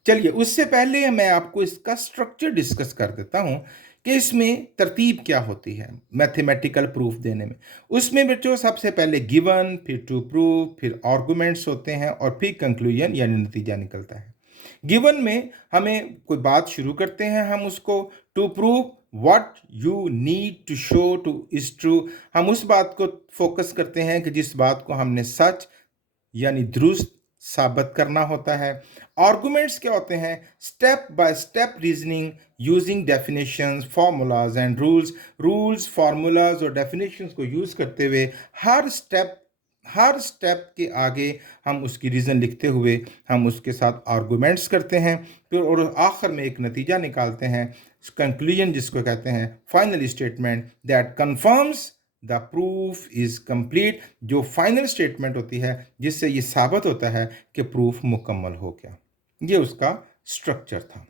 चलिए, उससे पहले मैं आपको इसका स्ट्रक्चर डिस्कस कर देता हूं कि इसमें तरतीब क्या होती है मैथमेटिकल प्रूफ देने में. उसमें बच्चों सबसे पहले गिवन, फिर टू प्रूव, फिर आर्गुमेंट्स होते हैं और फिर कंक्लूजन यानी नतीजा निकलता है. गिवन में हमें कोई बात शुरू करते हैं, हम उसको to prove what you need to show to is true, हम उस बात को फोकस करते हैं कि जिस बात को हमने सच यानी दुरुस्त साबित करना होता है. आर्गुमेंट्स क्या होते हैं, step by step reasoning using definitions, formulas and rules. Rules, formulas और डेफिनेशंस को यूज करते हुए हर स्टेप के आगे हम उसकी रीज़न लिखते हुए हम उसके साथ आर्गुमेंट्स करते हैं. फिर और आखिर में एक नतीजा निकालते हैं, कंक्लूजन, जिसको कहते हैं final statement that confirms the proof is complete, जो फाइनल स्टेटमेंट होती है जिससे ये साबित होता है कि प्रूफ मुकम्मल हो गया. ये उसका स्ट्रक्चर था.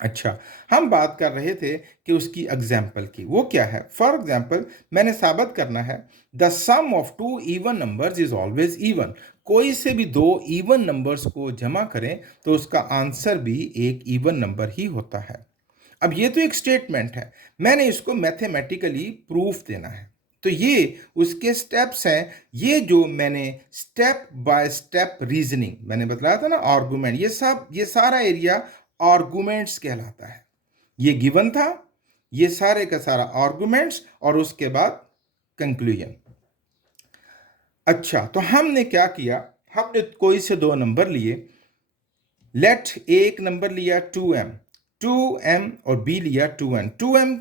अच्छा, हम बात कर रहे थे कि उसकी एग्जाम्पल की. वो क्या है, फॉर एग्जाम्पल मैंने साबित करना है the sum of two even numbers is always even. कोई से भी दो इवन नंबर्स को जमा करें तो उसका आंसर भी एक इवन नंबर ही होता है. अब ये तो एक स्टेटमेंट है, मैंने इसको मैथमेटिकली प्रूफ देना है. तो ये उसके स्टेप्स हैं. ये जो मैंने स्टेप बाय स्टेप रीजनिंग मैंने बतलाया था ना, आर्गुमेंट, ये सारा एरिया आर्गुमेंट्स कहलाता है. ये गिवन था, ये सारे का सारा आर्गुमेंट्स और उसके बाद कंक्लूजन. अच्छा, तो हमने क्या किया, हमने कोई से दो नंबर लिए. लेट एक नंबर लिया 2m और b लिया 2n. 2m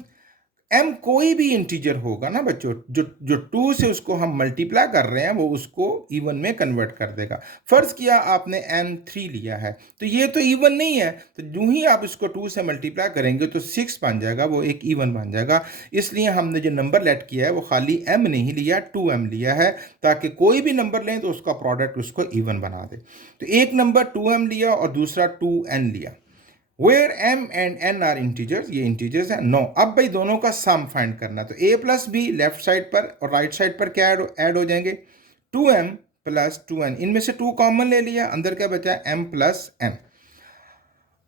m कोई भी इंटीजर होगा ना बच्चों, जो 2 से उसको हम मल्टीप्लाई कर रहे हैं वो उसको इवन में कन्वर्ट कर देगा. फर्ज किया आपने m3 लिया है, तो ये तो इवन नहीं है, तो जो ही आप इसको 2 से मल्टीप्लाई करेंगे तो 6 बन जाएगा, वो एक इवन बन जाएगा. इसलिए हमने जो नंबर लेट किया है वो खाली m नहीं लिया, 2m लिया है, ताकि कोई भी नंबर लें तो उसका प्रोडक्ट उसको इवन बना दे. तो एक नंबर 2m लिया और दूसरा 2n लिया. Where m and n are integers, ये integers हैं. नो, अब भाई दोनों का सम फाइंड करना. तो a plus be left side पर और राइट साइड पर क्या ऐड हो जाएंगे, 2m प्लस 2n. इनमें से 2 कॉमन ले लिया, अंदर क्या बचा, m प्लस n.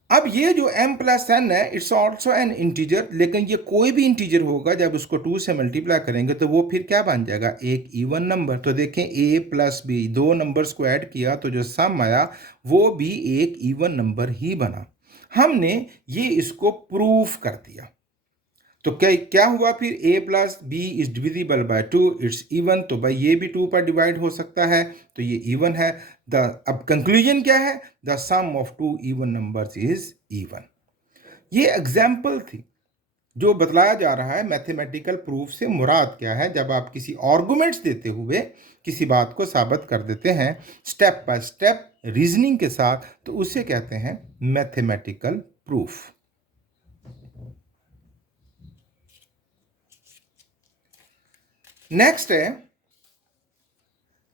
अब ये जो m प्लस n है, इट्स ऑल्सो एन इंटीजर, लेकिन ये कोई भी इंटीजर होगा जब उसको 2 से मल्टीप्लाई करेंगे तो वो फिर क्या बन जाएगा, एक इवन नंबर. तो देखें a प्लस बी, दो नंबर्स को ऐड किया तो जो सम आया वो भी एक इवन नंबर ही बना. हमने ये इसको प्रूफ कर दिया. तो क्या हुआ फिर, a plus B is divisible by 2, it's even. तो भाई ये भी 2 पर डिवाइड हो सकता है, तो ये इवन है. अब कंक्लूजन क्या है, the sum of two even numbers is even. ये एग्जाम्पल थी. जो बतलाया जा रहा है मैथमेटिकल प्रूफ से मुराद क्या है। जब आप किसी आर्गुमेंट्स देते हुए किसी बात को साबित कर देते हैं स्टेप बाय स्टेप रीजनिंग के साथ, तो उसे कहते हैं मैथमेटिकल प्रूफ। नेक्स्ट है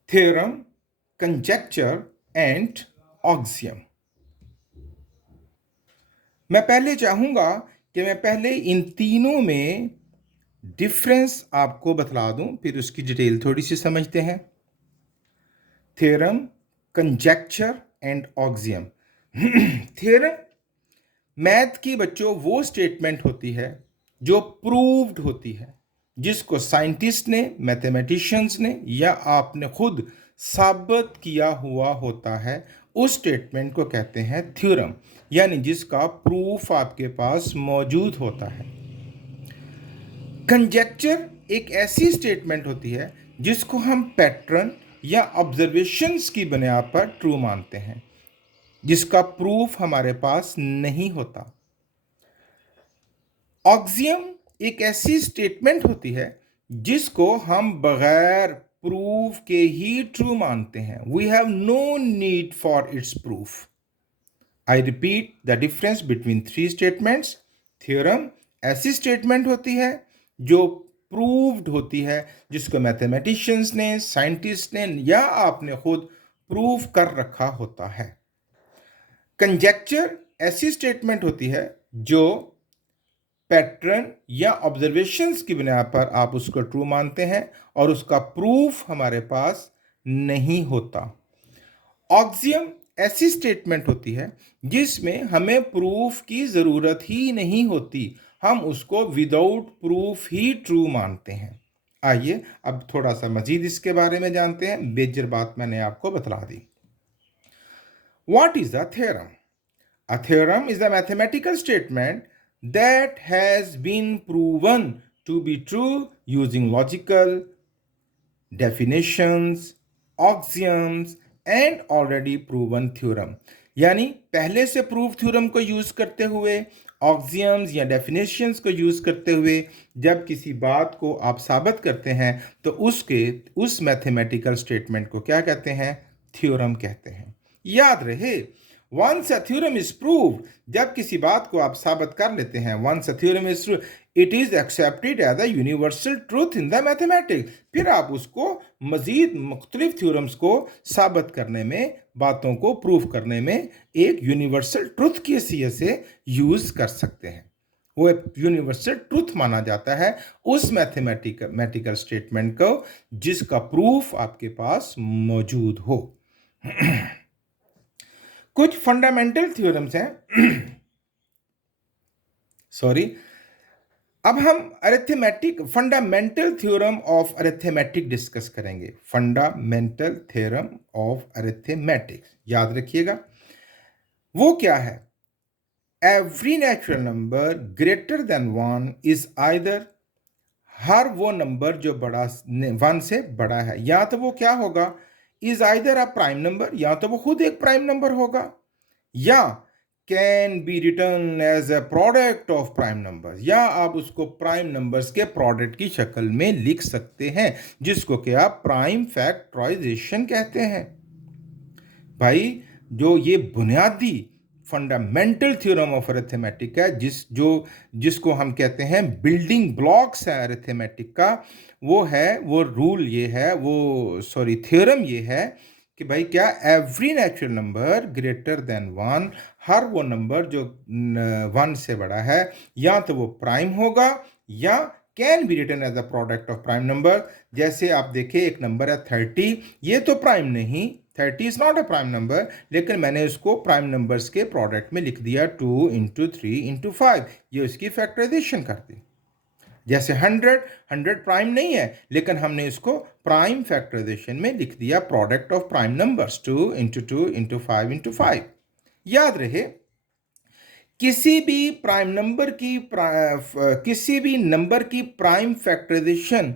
थ्योरम, कंजेक्चर एंड ऑक्सियम। मैं पहले चाहूंगा कि मैं पहले इन तीनों में डिफरेंस आपको बतला दूं, फिर उसकी डिटेल थोड़ी सी समझते हैं। Theorem, conjecture and axiom. Theorem math की बच्चों वो स्टेटमेंट होती है जो प्रूव्ड होती है, जिसको साइंटिस्ट ने, मैथमेटिशियंस ने या आपने खुद साबित किया हुआ होता है। उस स्टेटमेंट को कहते हैं थ्योरम, यानी जिसका प्रूफ आपके पास मौजूद होता है। कंजेक्चर एक ऐसी स्टेटमेंट होती है जिसको हम पैटर्न या ऑब्जर्वेशंस की बुनियाद पर ट्रू मानते हैं, जिसका प्रूफ हमारे पास नहीं होता। ऑक्सियम एक ऐसी स्टेटमेंट होती है जिसको हम बगैर प्रूफ के ही ट्रू मानते हैं। We have no need for its proof. I repeat the difference between three statements. Theorem ऐसी स्टेटमेंट होती है जो प्रूव्ड होती है, जिसको मैथमेटिशियंस ने, साइंटिस्ट ने या आपने खुद प्रूव कर रखा होता है। कंजेक्चर ऐसी स्टेटमेंट होती है जो पैटर्न या ऑब्जर्वेशंस की बिना पर आप उसको ट्रू मानते हैं और उसका प्रूफ हमारे पास नहीं होता। ऑक्सियम ऐसी स्टेटमेंट होती है जिसमें हमें प्रूफ की जरूरत ही नहीं होती, हम उसको विदाउट प्रूफ ही ट्रू मानते हैं। आइए अब थोड़ा सा मजीद इसके बारे में जानते हैं। बेजर बात मैंने आपको बतला दी। What is a theorem? A theorem is a mathematical statement that has been proven to be true using logical definitions, axioms and already proven theorem। यानी पहले से प्रूव थ्योरम को यूज करते हुए, ऑक्सियम्स या डेफिनेशंस को यूज करते हुए जब किसी बात को आप साबित करते हैं तो उस मैथमेटिकल स्टेटमेंट को क्या कहते हैं? थ्योरम कहते हैं। याद रहे, Once a theorem is proved, जब किसी बात को आप साबित कर लेते हैं, once a theorem is true, it is accepted as a universal truth in the mathematics। फिर आप उसको मजीद मुख्तलिफ थ्योरम्स को साबित करने में, बातों को प्रूव करने में एक यूनिवर्सल ट्रुथ की हैसियत से यूज कर सकते हैं। वो एक यूनिवर्सल ट्रुथ माना जाता है उस मैथमेटिकल स्टेटमेंट को जिसका प्रूफ आपके पास मौजूद हो। कुछ फंडामेंटल थ्योरम्स हैं सॉरी। अब हम fundamental theorem of arithmetic discuss करेंगे। फंडामेंटल थ्योरम ऑफ अरिथमेटिक्स याद रखिएगा, वो क्या है? Every natural number greater than 1 is either, हर वो नंबर जो बड़ा 1 से बड़ा है, या तो वो क्या होगा? Is either a prime number, या तो वो खुद एक प्राइम नंबर होगा, या can be written as a product of prime numbers, या आप उसको प्राइम नंबर्स के प्रोडक्ट की शक्ल में लिख सकते हैं, जिसको कि आप प्राइम फैक्टराइजेशन कहते हैं। भाई जो ये बुनियादी फंडामेंटल थ्योरम ऑफ अरिथमेटिक है, जिसको हम कहते हैं बिल्डिंग ब्लॉक्स है अरिथमेटिक का, वो रूल ये है, थ्योरम ये है कि भाई क्या every natural number greater than 1, हर वो नंबर जो 1 से बड़ा है, या तो वो प्राइम होगा या can be written as a product of prime number. जैसे आप देखें एक नंबर है 30, ये तो प्राइम नहीं, 30 is not a prime number, लेकिन मैंने इसको प्राइम नंबर्स के प्रोडक्ट में लिख दिया 2 इंटू 3 इंटू 5, ये उसकी फैक्टराइजेशन कर दी। जैसे 100 प्राइम नहीं है, लेकिन हमने इसको प्राइम फैक्टराइजेशन में लिख दिया product of prime numbers 2 into 2 into 5 into 5। याद रहे, किसी भी नंबर की प्राइम फैक्टराइजेशन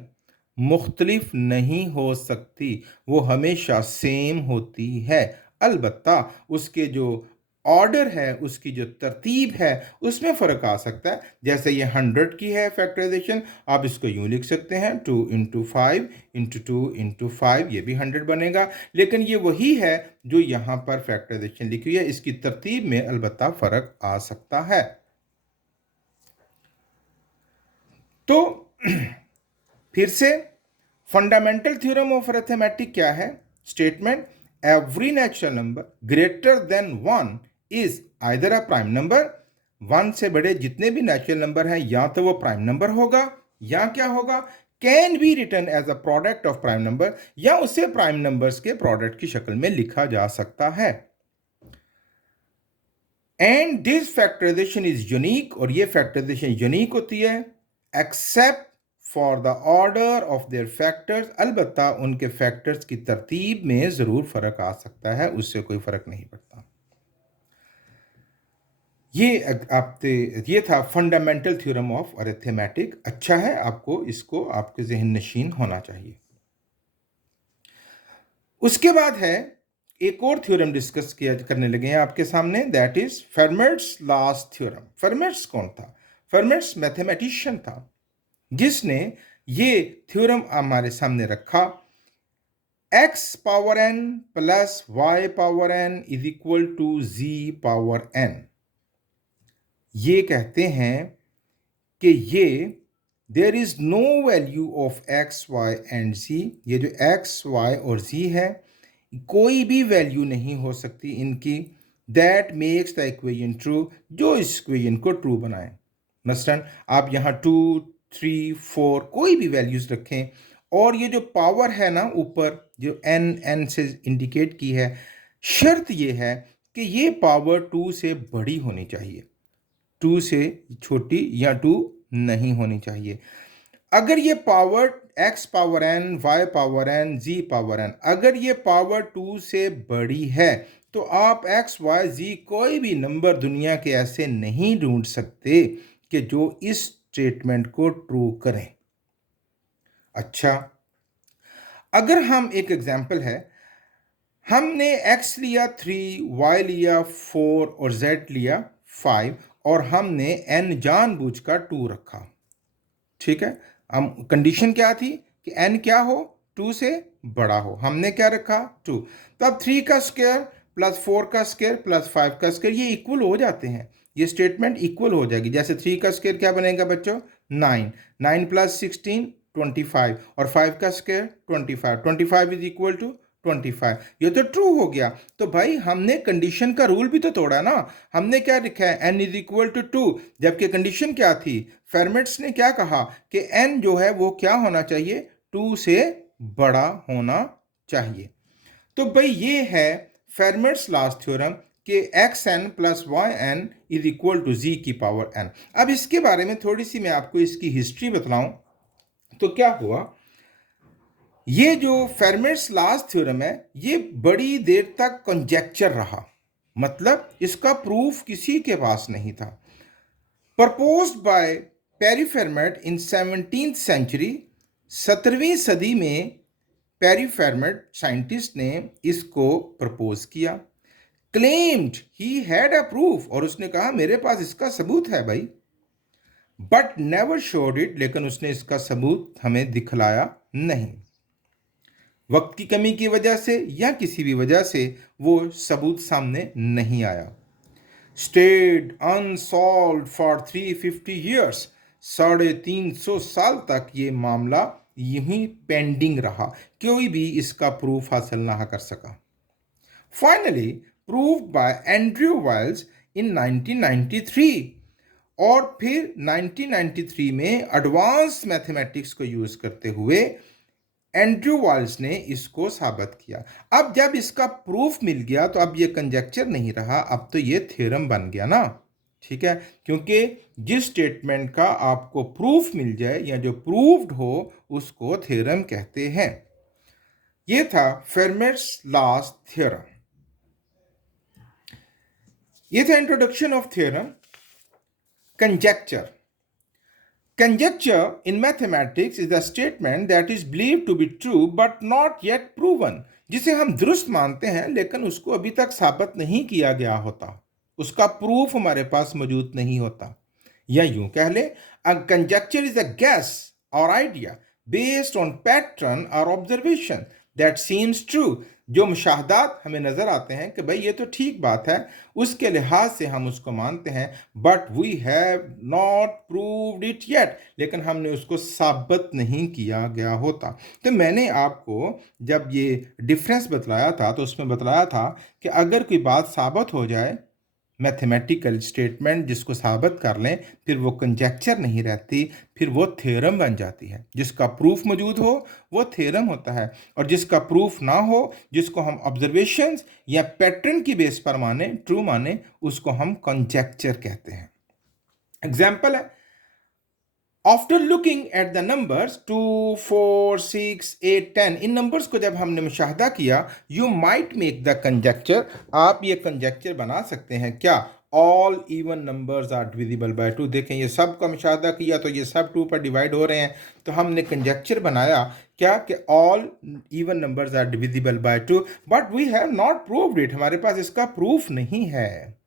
मुख्तलिफ नहीं हो सकती, वो हमेशा सेम होती है। अलबत्ता उसके जो ऑर्डर है, उसकी जो तरतीब है, उसमें फ़र्क आ सकता है। जैसे ये 100 की है फैक्टराइजेशन, आप इसको यूँ लिख सकते हैं 2 इंटू 5 इंटू 2 इंटू 5, ये भी 100 बनेगा। लेकिन ये वही है जो यहाँ पर फैक्टराइजेशन लिखी हुई है, इसकी तरतीब में अलबत्ता फ़र्क आ सकता है। तो फिर से फंडामेंटल थ्योरम ऑफ अरिथमेटिक क्या है? Statement every natural number greater than 1 is either a prime number. 1 से बड़े जितने भी नेचुरल नंबर हैं या तो वो प्राइम नंबर होगा या क्या होगा, can be written as a product of prime number, या उसे प्राइम नंबर्स के प्रोडक्ट की शक्ल में लिखा जा सकता है। And this factorization is unique, और ये फैक्टराइजेशन यूनिक होती है except for the order of their factors. अलबत्ता उनके फैक्टर्स की तरतीब में जरूर फर्क आ सकता है, उससे कोई फर्क नहीं पड़ता। ये था फंडामेंटल थ्योरम ऑफ अरिथमेटिक। अच्छा है, आपको इसको आपके जहन नशीन होना चाहिए। उसके बाद है एक और थ्योरम डिस्कस करने लगे हैं आपके सामने, दैट इज फेर्मेट्स लास्ट थ्योरम। फेर्मेट्स कौन था? फेर्मेट्स मैथमेटिशियन था जिसने ये थ्योरम हमारे सामने रखा, x power n plus y power n is equal to z power n। ये कहते हैं कि ये there is no value of x, y and z। ये जो x, y और z है, कोई भी वैल्यू नहीं हो सकती इनकी, that makes the equation true, जो इस इक्वेशन को ट्रू बनाए। मसलन आप यहाँ 2, 3, 4 कोई भी वैल्यूज रखें, और ये जो पावर है ना ऊपर जो n से इंडिकेट की है, शर्त ये है कि ये पावर 2 से बड़ी होनी चाहिए, 2 से छोटी या 2 नहीं होनी चाहिए। अगर ये power x power n, y power n, z power n, अगर ये पावर 2 से बड़ी है तो आप x, y, z कोई भी नंबर दुनिया के ऐसे नहीं ढूंढ सकते कि जो इस स्टेटमेंट को ट्रू करें। अच्छा, अगर हम एक एग्जांपल है, हमने x लिया 3, y लिया 4 और z लिया 5, और हमने n जानबूझकर 2 रखा। ठीक है, हम कंडीशन क्या थी कि n क्या हो, 2 से बड़ा हो। हमने क्या रखा, 2। तो अब 3 का स्क्वायर प्लस 4 का स्क्वायर प्लस 5 का स्क्वायर ये इक्वल हो जाते हैं, ये स्टेटमेंट इक्वल हो जाएगी। जैसे 3 का स्क्वायर क्या बनेगा बच्चों, 9, 9 प्लस 16 25, और 5 का स्क्वायर 25, 25 इज इक्वल टू 25। ये तो ट्रू हो गया। तो भाई हमने कंडीशन का रूल भी तो तोड़ा ना, हमने क्या लिखा है n इज इक्वल टू 2, जबकि कंडीशन क्या थी, फेर्मेट्स ने क्या कहा कि n जो है वो क्या होना चाहिए, 2 से बड़ा होना चाहिए। तो भाई ये है फेर्मेट्स लास्ट थ्योरम कि xn plus yn is equal to z की पावर n। अब इसके बारे में थोड़ी सी मैं आपको इसकी हिस्ट्री बतलाऊं तो क्या हुआ, ये जो फेर्मेट्स लास्ट थ्योरम है ये बड़ी देर तक कंजेक्चर रहा, मतलब इसका प्रूफ किसी के पास नहीं था। Proposed by Pierre Fermat in 17th century, 17वीं सदी में पेरी फेर्मेट साइंटिस्ट ने इसको प्रपोज किया। Claimed he had a proof, और उसने कहा मेरे पास इसका सबूत है भाई, बट नेवर शोड इट, लेकिन उसने इसका सबूत हमें दिखलाया नहीं। वक्त की कमी की वजह से या किसी भी वजह से वो सबूत सामने नहीं आया। स्टेड अनसॉल्व्ड फॉर 350 ईयर्स, 350 साल तक ये मामला यूं ही पेंडिंग रहा, कोई भी इसका प्रूफ हासिल ना कर सका। फाइनली प्रूव्ड बाय एंड्रयू वाइल्स इन 1993, और फिर 1993 में एडवांस मैथमेटिक्स को यूज करते हुए एंड्रयू वाइल्स ने इसको साबित किया। अब जब इसका प्रूफ मिल गया तो अब ये कंजेक्चर नहीं रहा, अब तो ये थ्योरम बन गया ना। ठीक है, क्योंकि जिस स्टेटमेंट का आपको प्रूफ मिल जाए या जो प्रूव्ड हो उसको थ्योरम कहते हैं। ये था फेर्मेट्स लास्ट थ्योरम। ये था introduction of theorem. Conjecture. Conjecture in mathematics is a statement that is believed to be true but not yet proven, जिसे हम दुरुस्त मानते हैं लेकिन उसको अभी तक साबित नहीं किया गया होता। उसका प्रूफ हमारे पास मौजूद नहीं होता। या यूं कह ले, अ कंजेक्चर इज अ गेस और आइडिया बेस्ड ऑन पैटर्न और ऑब्जर्वेशन दैट सीम्स ट्रू। जो मुशाहदात हमें नजर आते हैं कि भाई ये तो ठीक बात है, उसके लिहाज से हम उसको मानते हैं, but we have not proved it yet, लेकिन हमने उसको साबित नहीं किया गया होता। तो मैंने आपको जब ये डिफरेंस बतलाया था तो उसमें बतलाया था कि अगर कोई बात साबित हो जाए, मैथमेटिकल स्टेटमेंट जिसको साबित कर लें, फिर वो कंजेक्चर नहीं रहती, फिर वो थ्योरम बन जाती है। जिसका प्रूफ मौजूद हो वो थ्योरम होता है, और जिसका प्रूफ ना हो, जिसको हम ऑब्जर्वेशंस या पैटर्न की बेस पर माने, ट्रू माने, उसको हम कंजेक्चर कहते हैं। एग्जाम्पल है, after looking at the numbers 2, 4, 6, 8, 10, इन नंबर्स को जब हमने मुशाहदा किया, you might make the conjecture, आप ये कंजेक्चर बना सकते हैं क्या, all even numbers are divisible by 2। देखें, ये सब का मुशाहदा किया तो ये सब 2 पर डिवाइड हो रहे हैं, तो हमने कंजेक्चर बनाया क्या कि all even numbers are divisible by 2, but we have not proved it, हमारे पास इसका प्रूफ नहीं है।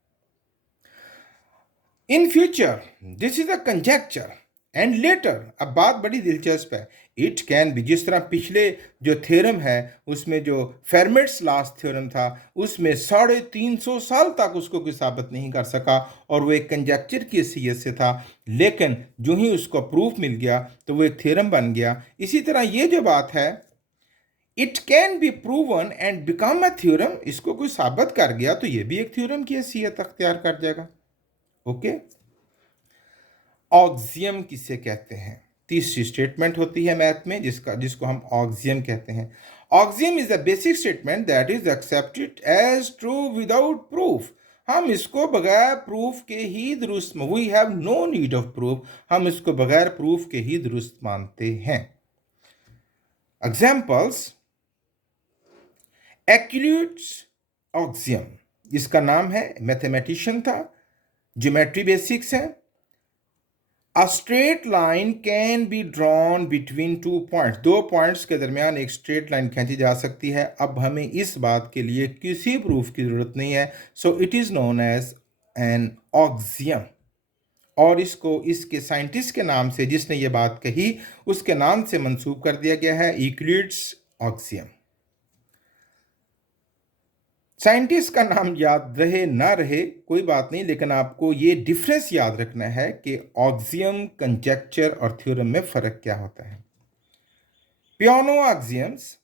In future this is a conjecture and later, अब बात बड़ी दिलचस्प है, इट कैन बी, जिस तरह पिछले जो थ्योरम है उसमें जो फेरमेट्स लास्ट थ्योरम था, उसमें 350 साल तक उसको कोई साबित नहीं कर सका और वो एक कंजेक्चर की हैसियत से था, लेकिन जो ही उसको प्रूफ मिल गया तो वो एक थ्योरम बन गया। इसी तरह ये जो बात है, it can be proven and become a theorem, इसको कोई साबित कर गया तो ये भी एक थ्योरम की हैसियत अख्तियार कर जाएगा। ओके, ऑक्सियम किसे कहते हैं? तीसरी स्टेटमेंट होती है मैथ में जिसको हम ऑक्सियम कहते हैं। Axiom is a basic statement that is accepted as true without proof, हम इसको बगैर प्रूफ के ही दुरुस्त, we have no need of proof, हम इसको बगैर प्रूफ के ही दुरुस्त मानते हैं। एग्जाम्पल्स, एक्यूलिड्स ऑक्सियम, इसका नाम है, मैथमेटिशियन था, ज्योमेट्री बेसिक्स है। A straight line can be drawn between 2 points, 2 points के दरमियान एक स्ट्रेट लाइन खींची जा सकती है। अब हमें इस बात के लिए किसी प्रूफ की जरूरत नहीं है, so it is known as an axiom, और इसको इसके साइंटिस्ट के नाम से, जिसने ये बात कही, उसके नाम से मंसूब कर दिया गया है, यूक्लिड्स ऑक्सियम। साइंटिस्ट का नाम याद रहे ना रहे कोई बात नहीं, लेकिन आपको ये डिफरेंस याद रखना है कि ऑक्सियम, कंजेक्चर और थ्योरम में फर्क क्या होता है। Peano axioms,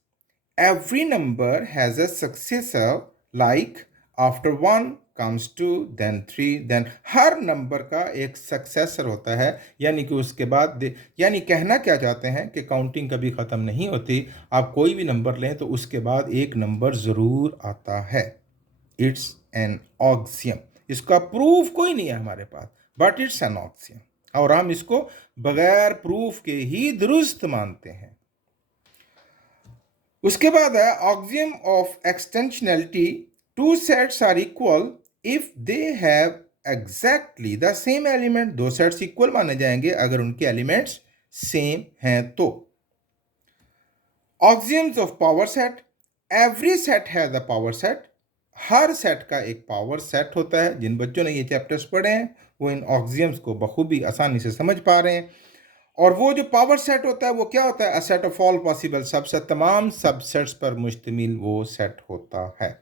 every number has a successor, like after 1 comes 2 then 3 then, हर नंबर का एक सक्सेसर होता है, यानी कि उसके बाद, यानी कहना क्या चाहते हैं कि काउंटिंग कभी ख़त्म नहीं होती, आप कोई भी नंबर लें तो उसके बाद एक नंबर ज़रूर आता है। इट्स एन ऑक्सियम, इसका प्रूफ कोई नहीं है हमारे पास, बट इट्स एन ऑक्सियम, और हम इसको बगैर प्रूफ के ही दुरुस्त मानते हैं। उसके बाद है axiom of extensionality, 2 sets are equal if they have exactly the same element, 2 sets equal माने जाएंगे अगर उनके एलिमेंट्स सेम हैं तो। Axioms of power set, every set has a power set, हर सेट का एक पावर सेट होता है। जिन बच्चों ने ये चैप्टर्स पढ़े हैं वो इन ऑक्सियम्स को बखूबी आसानी से समझ पा रहे हैं। और वो जो पावर सेट होता है वो क्या होता है? A set of all possible subset, तमाम सबसेट्स पर मुश्तमिल वो सेट होता है।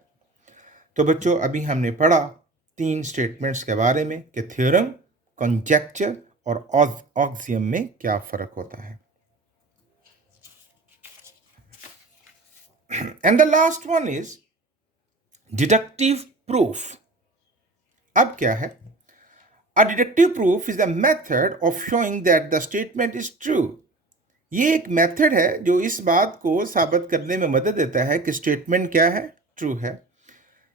तो बच्चों, अभी हमने पढ़ा 3 स्टेटमेंट्स के बारे में कि थ्योरम, कंजेक्चर और ऑक्सियम में क्या फ़र्क होता है। And the last one is deductive proof. अब क्या है? A deductive proof is a method of showing that the statement is true. ये एक मेथड है जो इस बात को साबित करने में मदद देता है कि स्टेटमेंट क्या है, ट्रू है।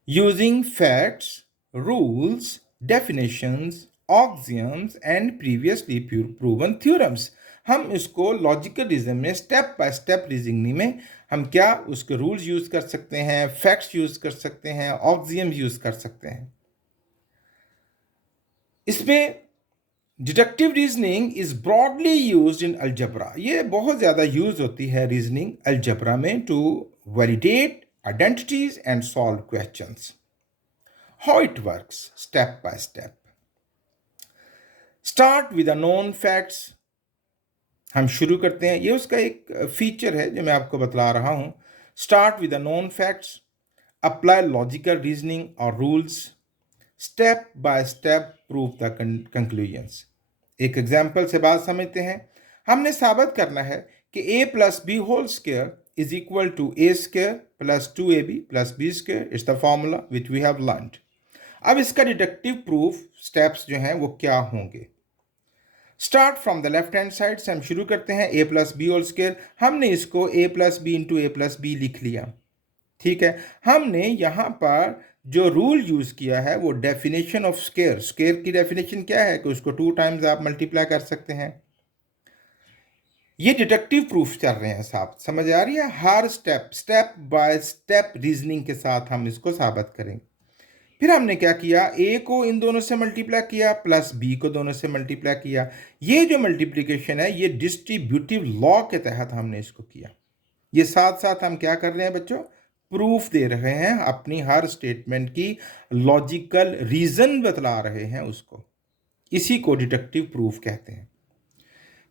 Using facts, rules, definitions, axioms and previously proven theorems, हम इसको लॉजिकल रीजनिंग में, स्टेप बाय स्टेप रीजनिंग में हम क्या उसके रूल्स यूज कर सकते हैं, फैक्ट्स यूज कर सकते हैं, ऑक्सियम्स यूज कर सकते हैं। इसमें deductive reasoning is broadly used in algebra, ये बहुत ज़्यादा यूज होती है रीजनिंग अलजबरा में, to validate identities and solve questions. How it works step by step. Start with the known facts. हम शुरू करते हैं, ये उसका एक फीचर है जो मैं आपको बतला रहा हूं. Start with the known facts. Apply logical reasoning or rules. Step by step prove the conclusions. एक एग्जाम्पल से बात समझते हैं. हमने साबित करना है कि a plus B whole square is equal to a square plus 2ab plus b square. It's the formula which we have learned. अब इसका डिडक्टिव प्रूफ स्टेप्स जो हैं वो क्या होंगे. Start from the left hand side से हम शुरू करते हैं. a plus B whole square, हमने इसको a plus B into A plus B लिख लिया. ठीक है. हमने यहाँ पर जो रूल यूज किया है वो डेफिनेशन ऑफ स्क्वायर. स्क्वायर की डेफिनेशन क्या है कि उसको 2 टाइम्स आप मल्टीप्लाई कर सकते हैं. ये डिडक्टिव प्रूफ चल रहे हैं साहब, समझ आ रही है. हर स्टेप बाय स्टेप रीजनिंग के साथ हम इसको साबित करेंगे. फिर हमने क्या किया, ए को इन दोनों से मल्टीप्लाई किया प्लस बी को दोनों से मल्टीप्लाई किया. ये जो मल्टीप्लिकेशन है ये डिस्ट्रीब्यूटिव लॉ के तहत हमने इसको किया. ये साथ साथ हम क्या कर रहे हैं बच्चों, प्रूफ दे रहे हैं, अपनी हर स्टेटमेंट की लॉजिकल रीजन बतला रहे हैं उसको. इसी को डिडक्टिव प्रूफ कहते हैं.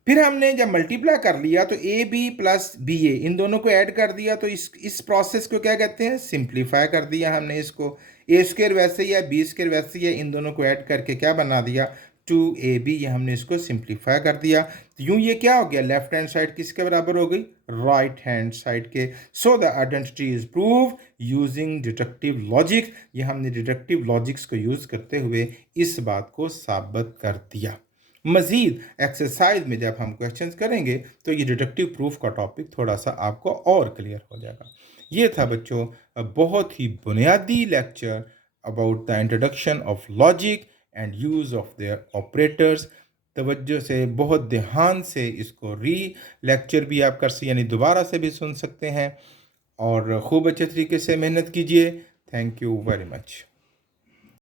फिर हमने जब मल्टीप्लाई कर लिया तो ए बी प्लस बी ए इन दोनों को ऐड कर दिया, तो इस प्रोसेस को क्या कहते हैं, सिंप्लीफाई कर दिया हमने इसको. ए स्क्वायर वैसे ही है, बी स्क्वायर वैसे ही है, इन दोनों को ऐड करके क्या बना दिया, 2ab. ये हमने इसको सिंप्लीफाई कर दिया. तो यूं ये क्या हो गया, लेफ्ट हैंड साइड किसके बराबर हो गई, राइट हैंड साइड के. So the identity is prove using deductive logic. ये हमने डिडक्टिव लॉजिक्स को यूज करते हुए इस बात को साबित कर दिया. मजीद एक्सरसाइज में जब हम क्वेश्चंस करेंगे तो ये डिडक्टिव प्रूफ का टॉपिक थोड़ा सा आपको और क्लियर हो जाएगा. ये था बच्चों बहुत ही बुनियादी lecture about the introduction of logic and use of their operators. तवज्जो से बहुत ध्यान से इसको लेक्चर भी आप यानी दोबारा से भी सुन सकते हैं और खूब अच्छे तरीके से मेहनत कीजिए. Thank you very much.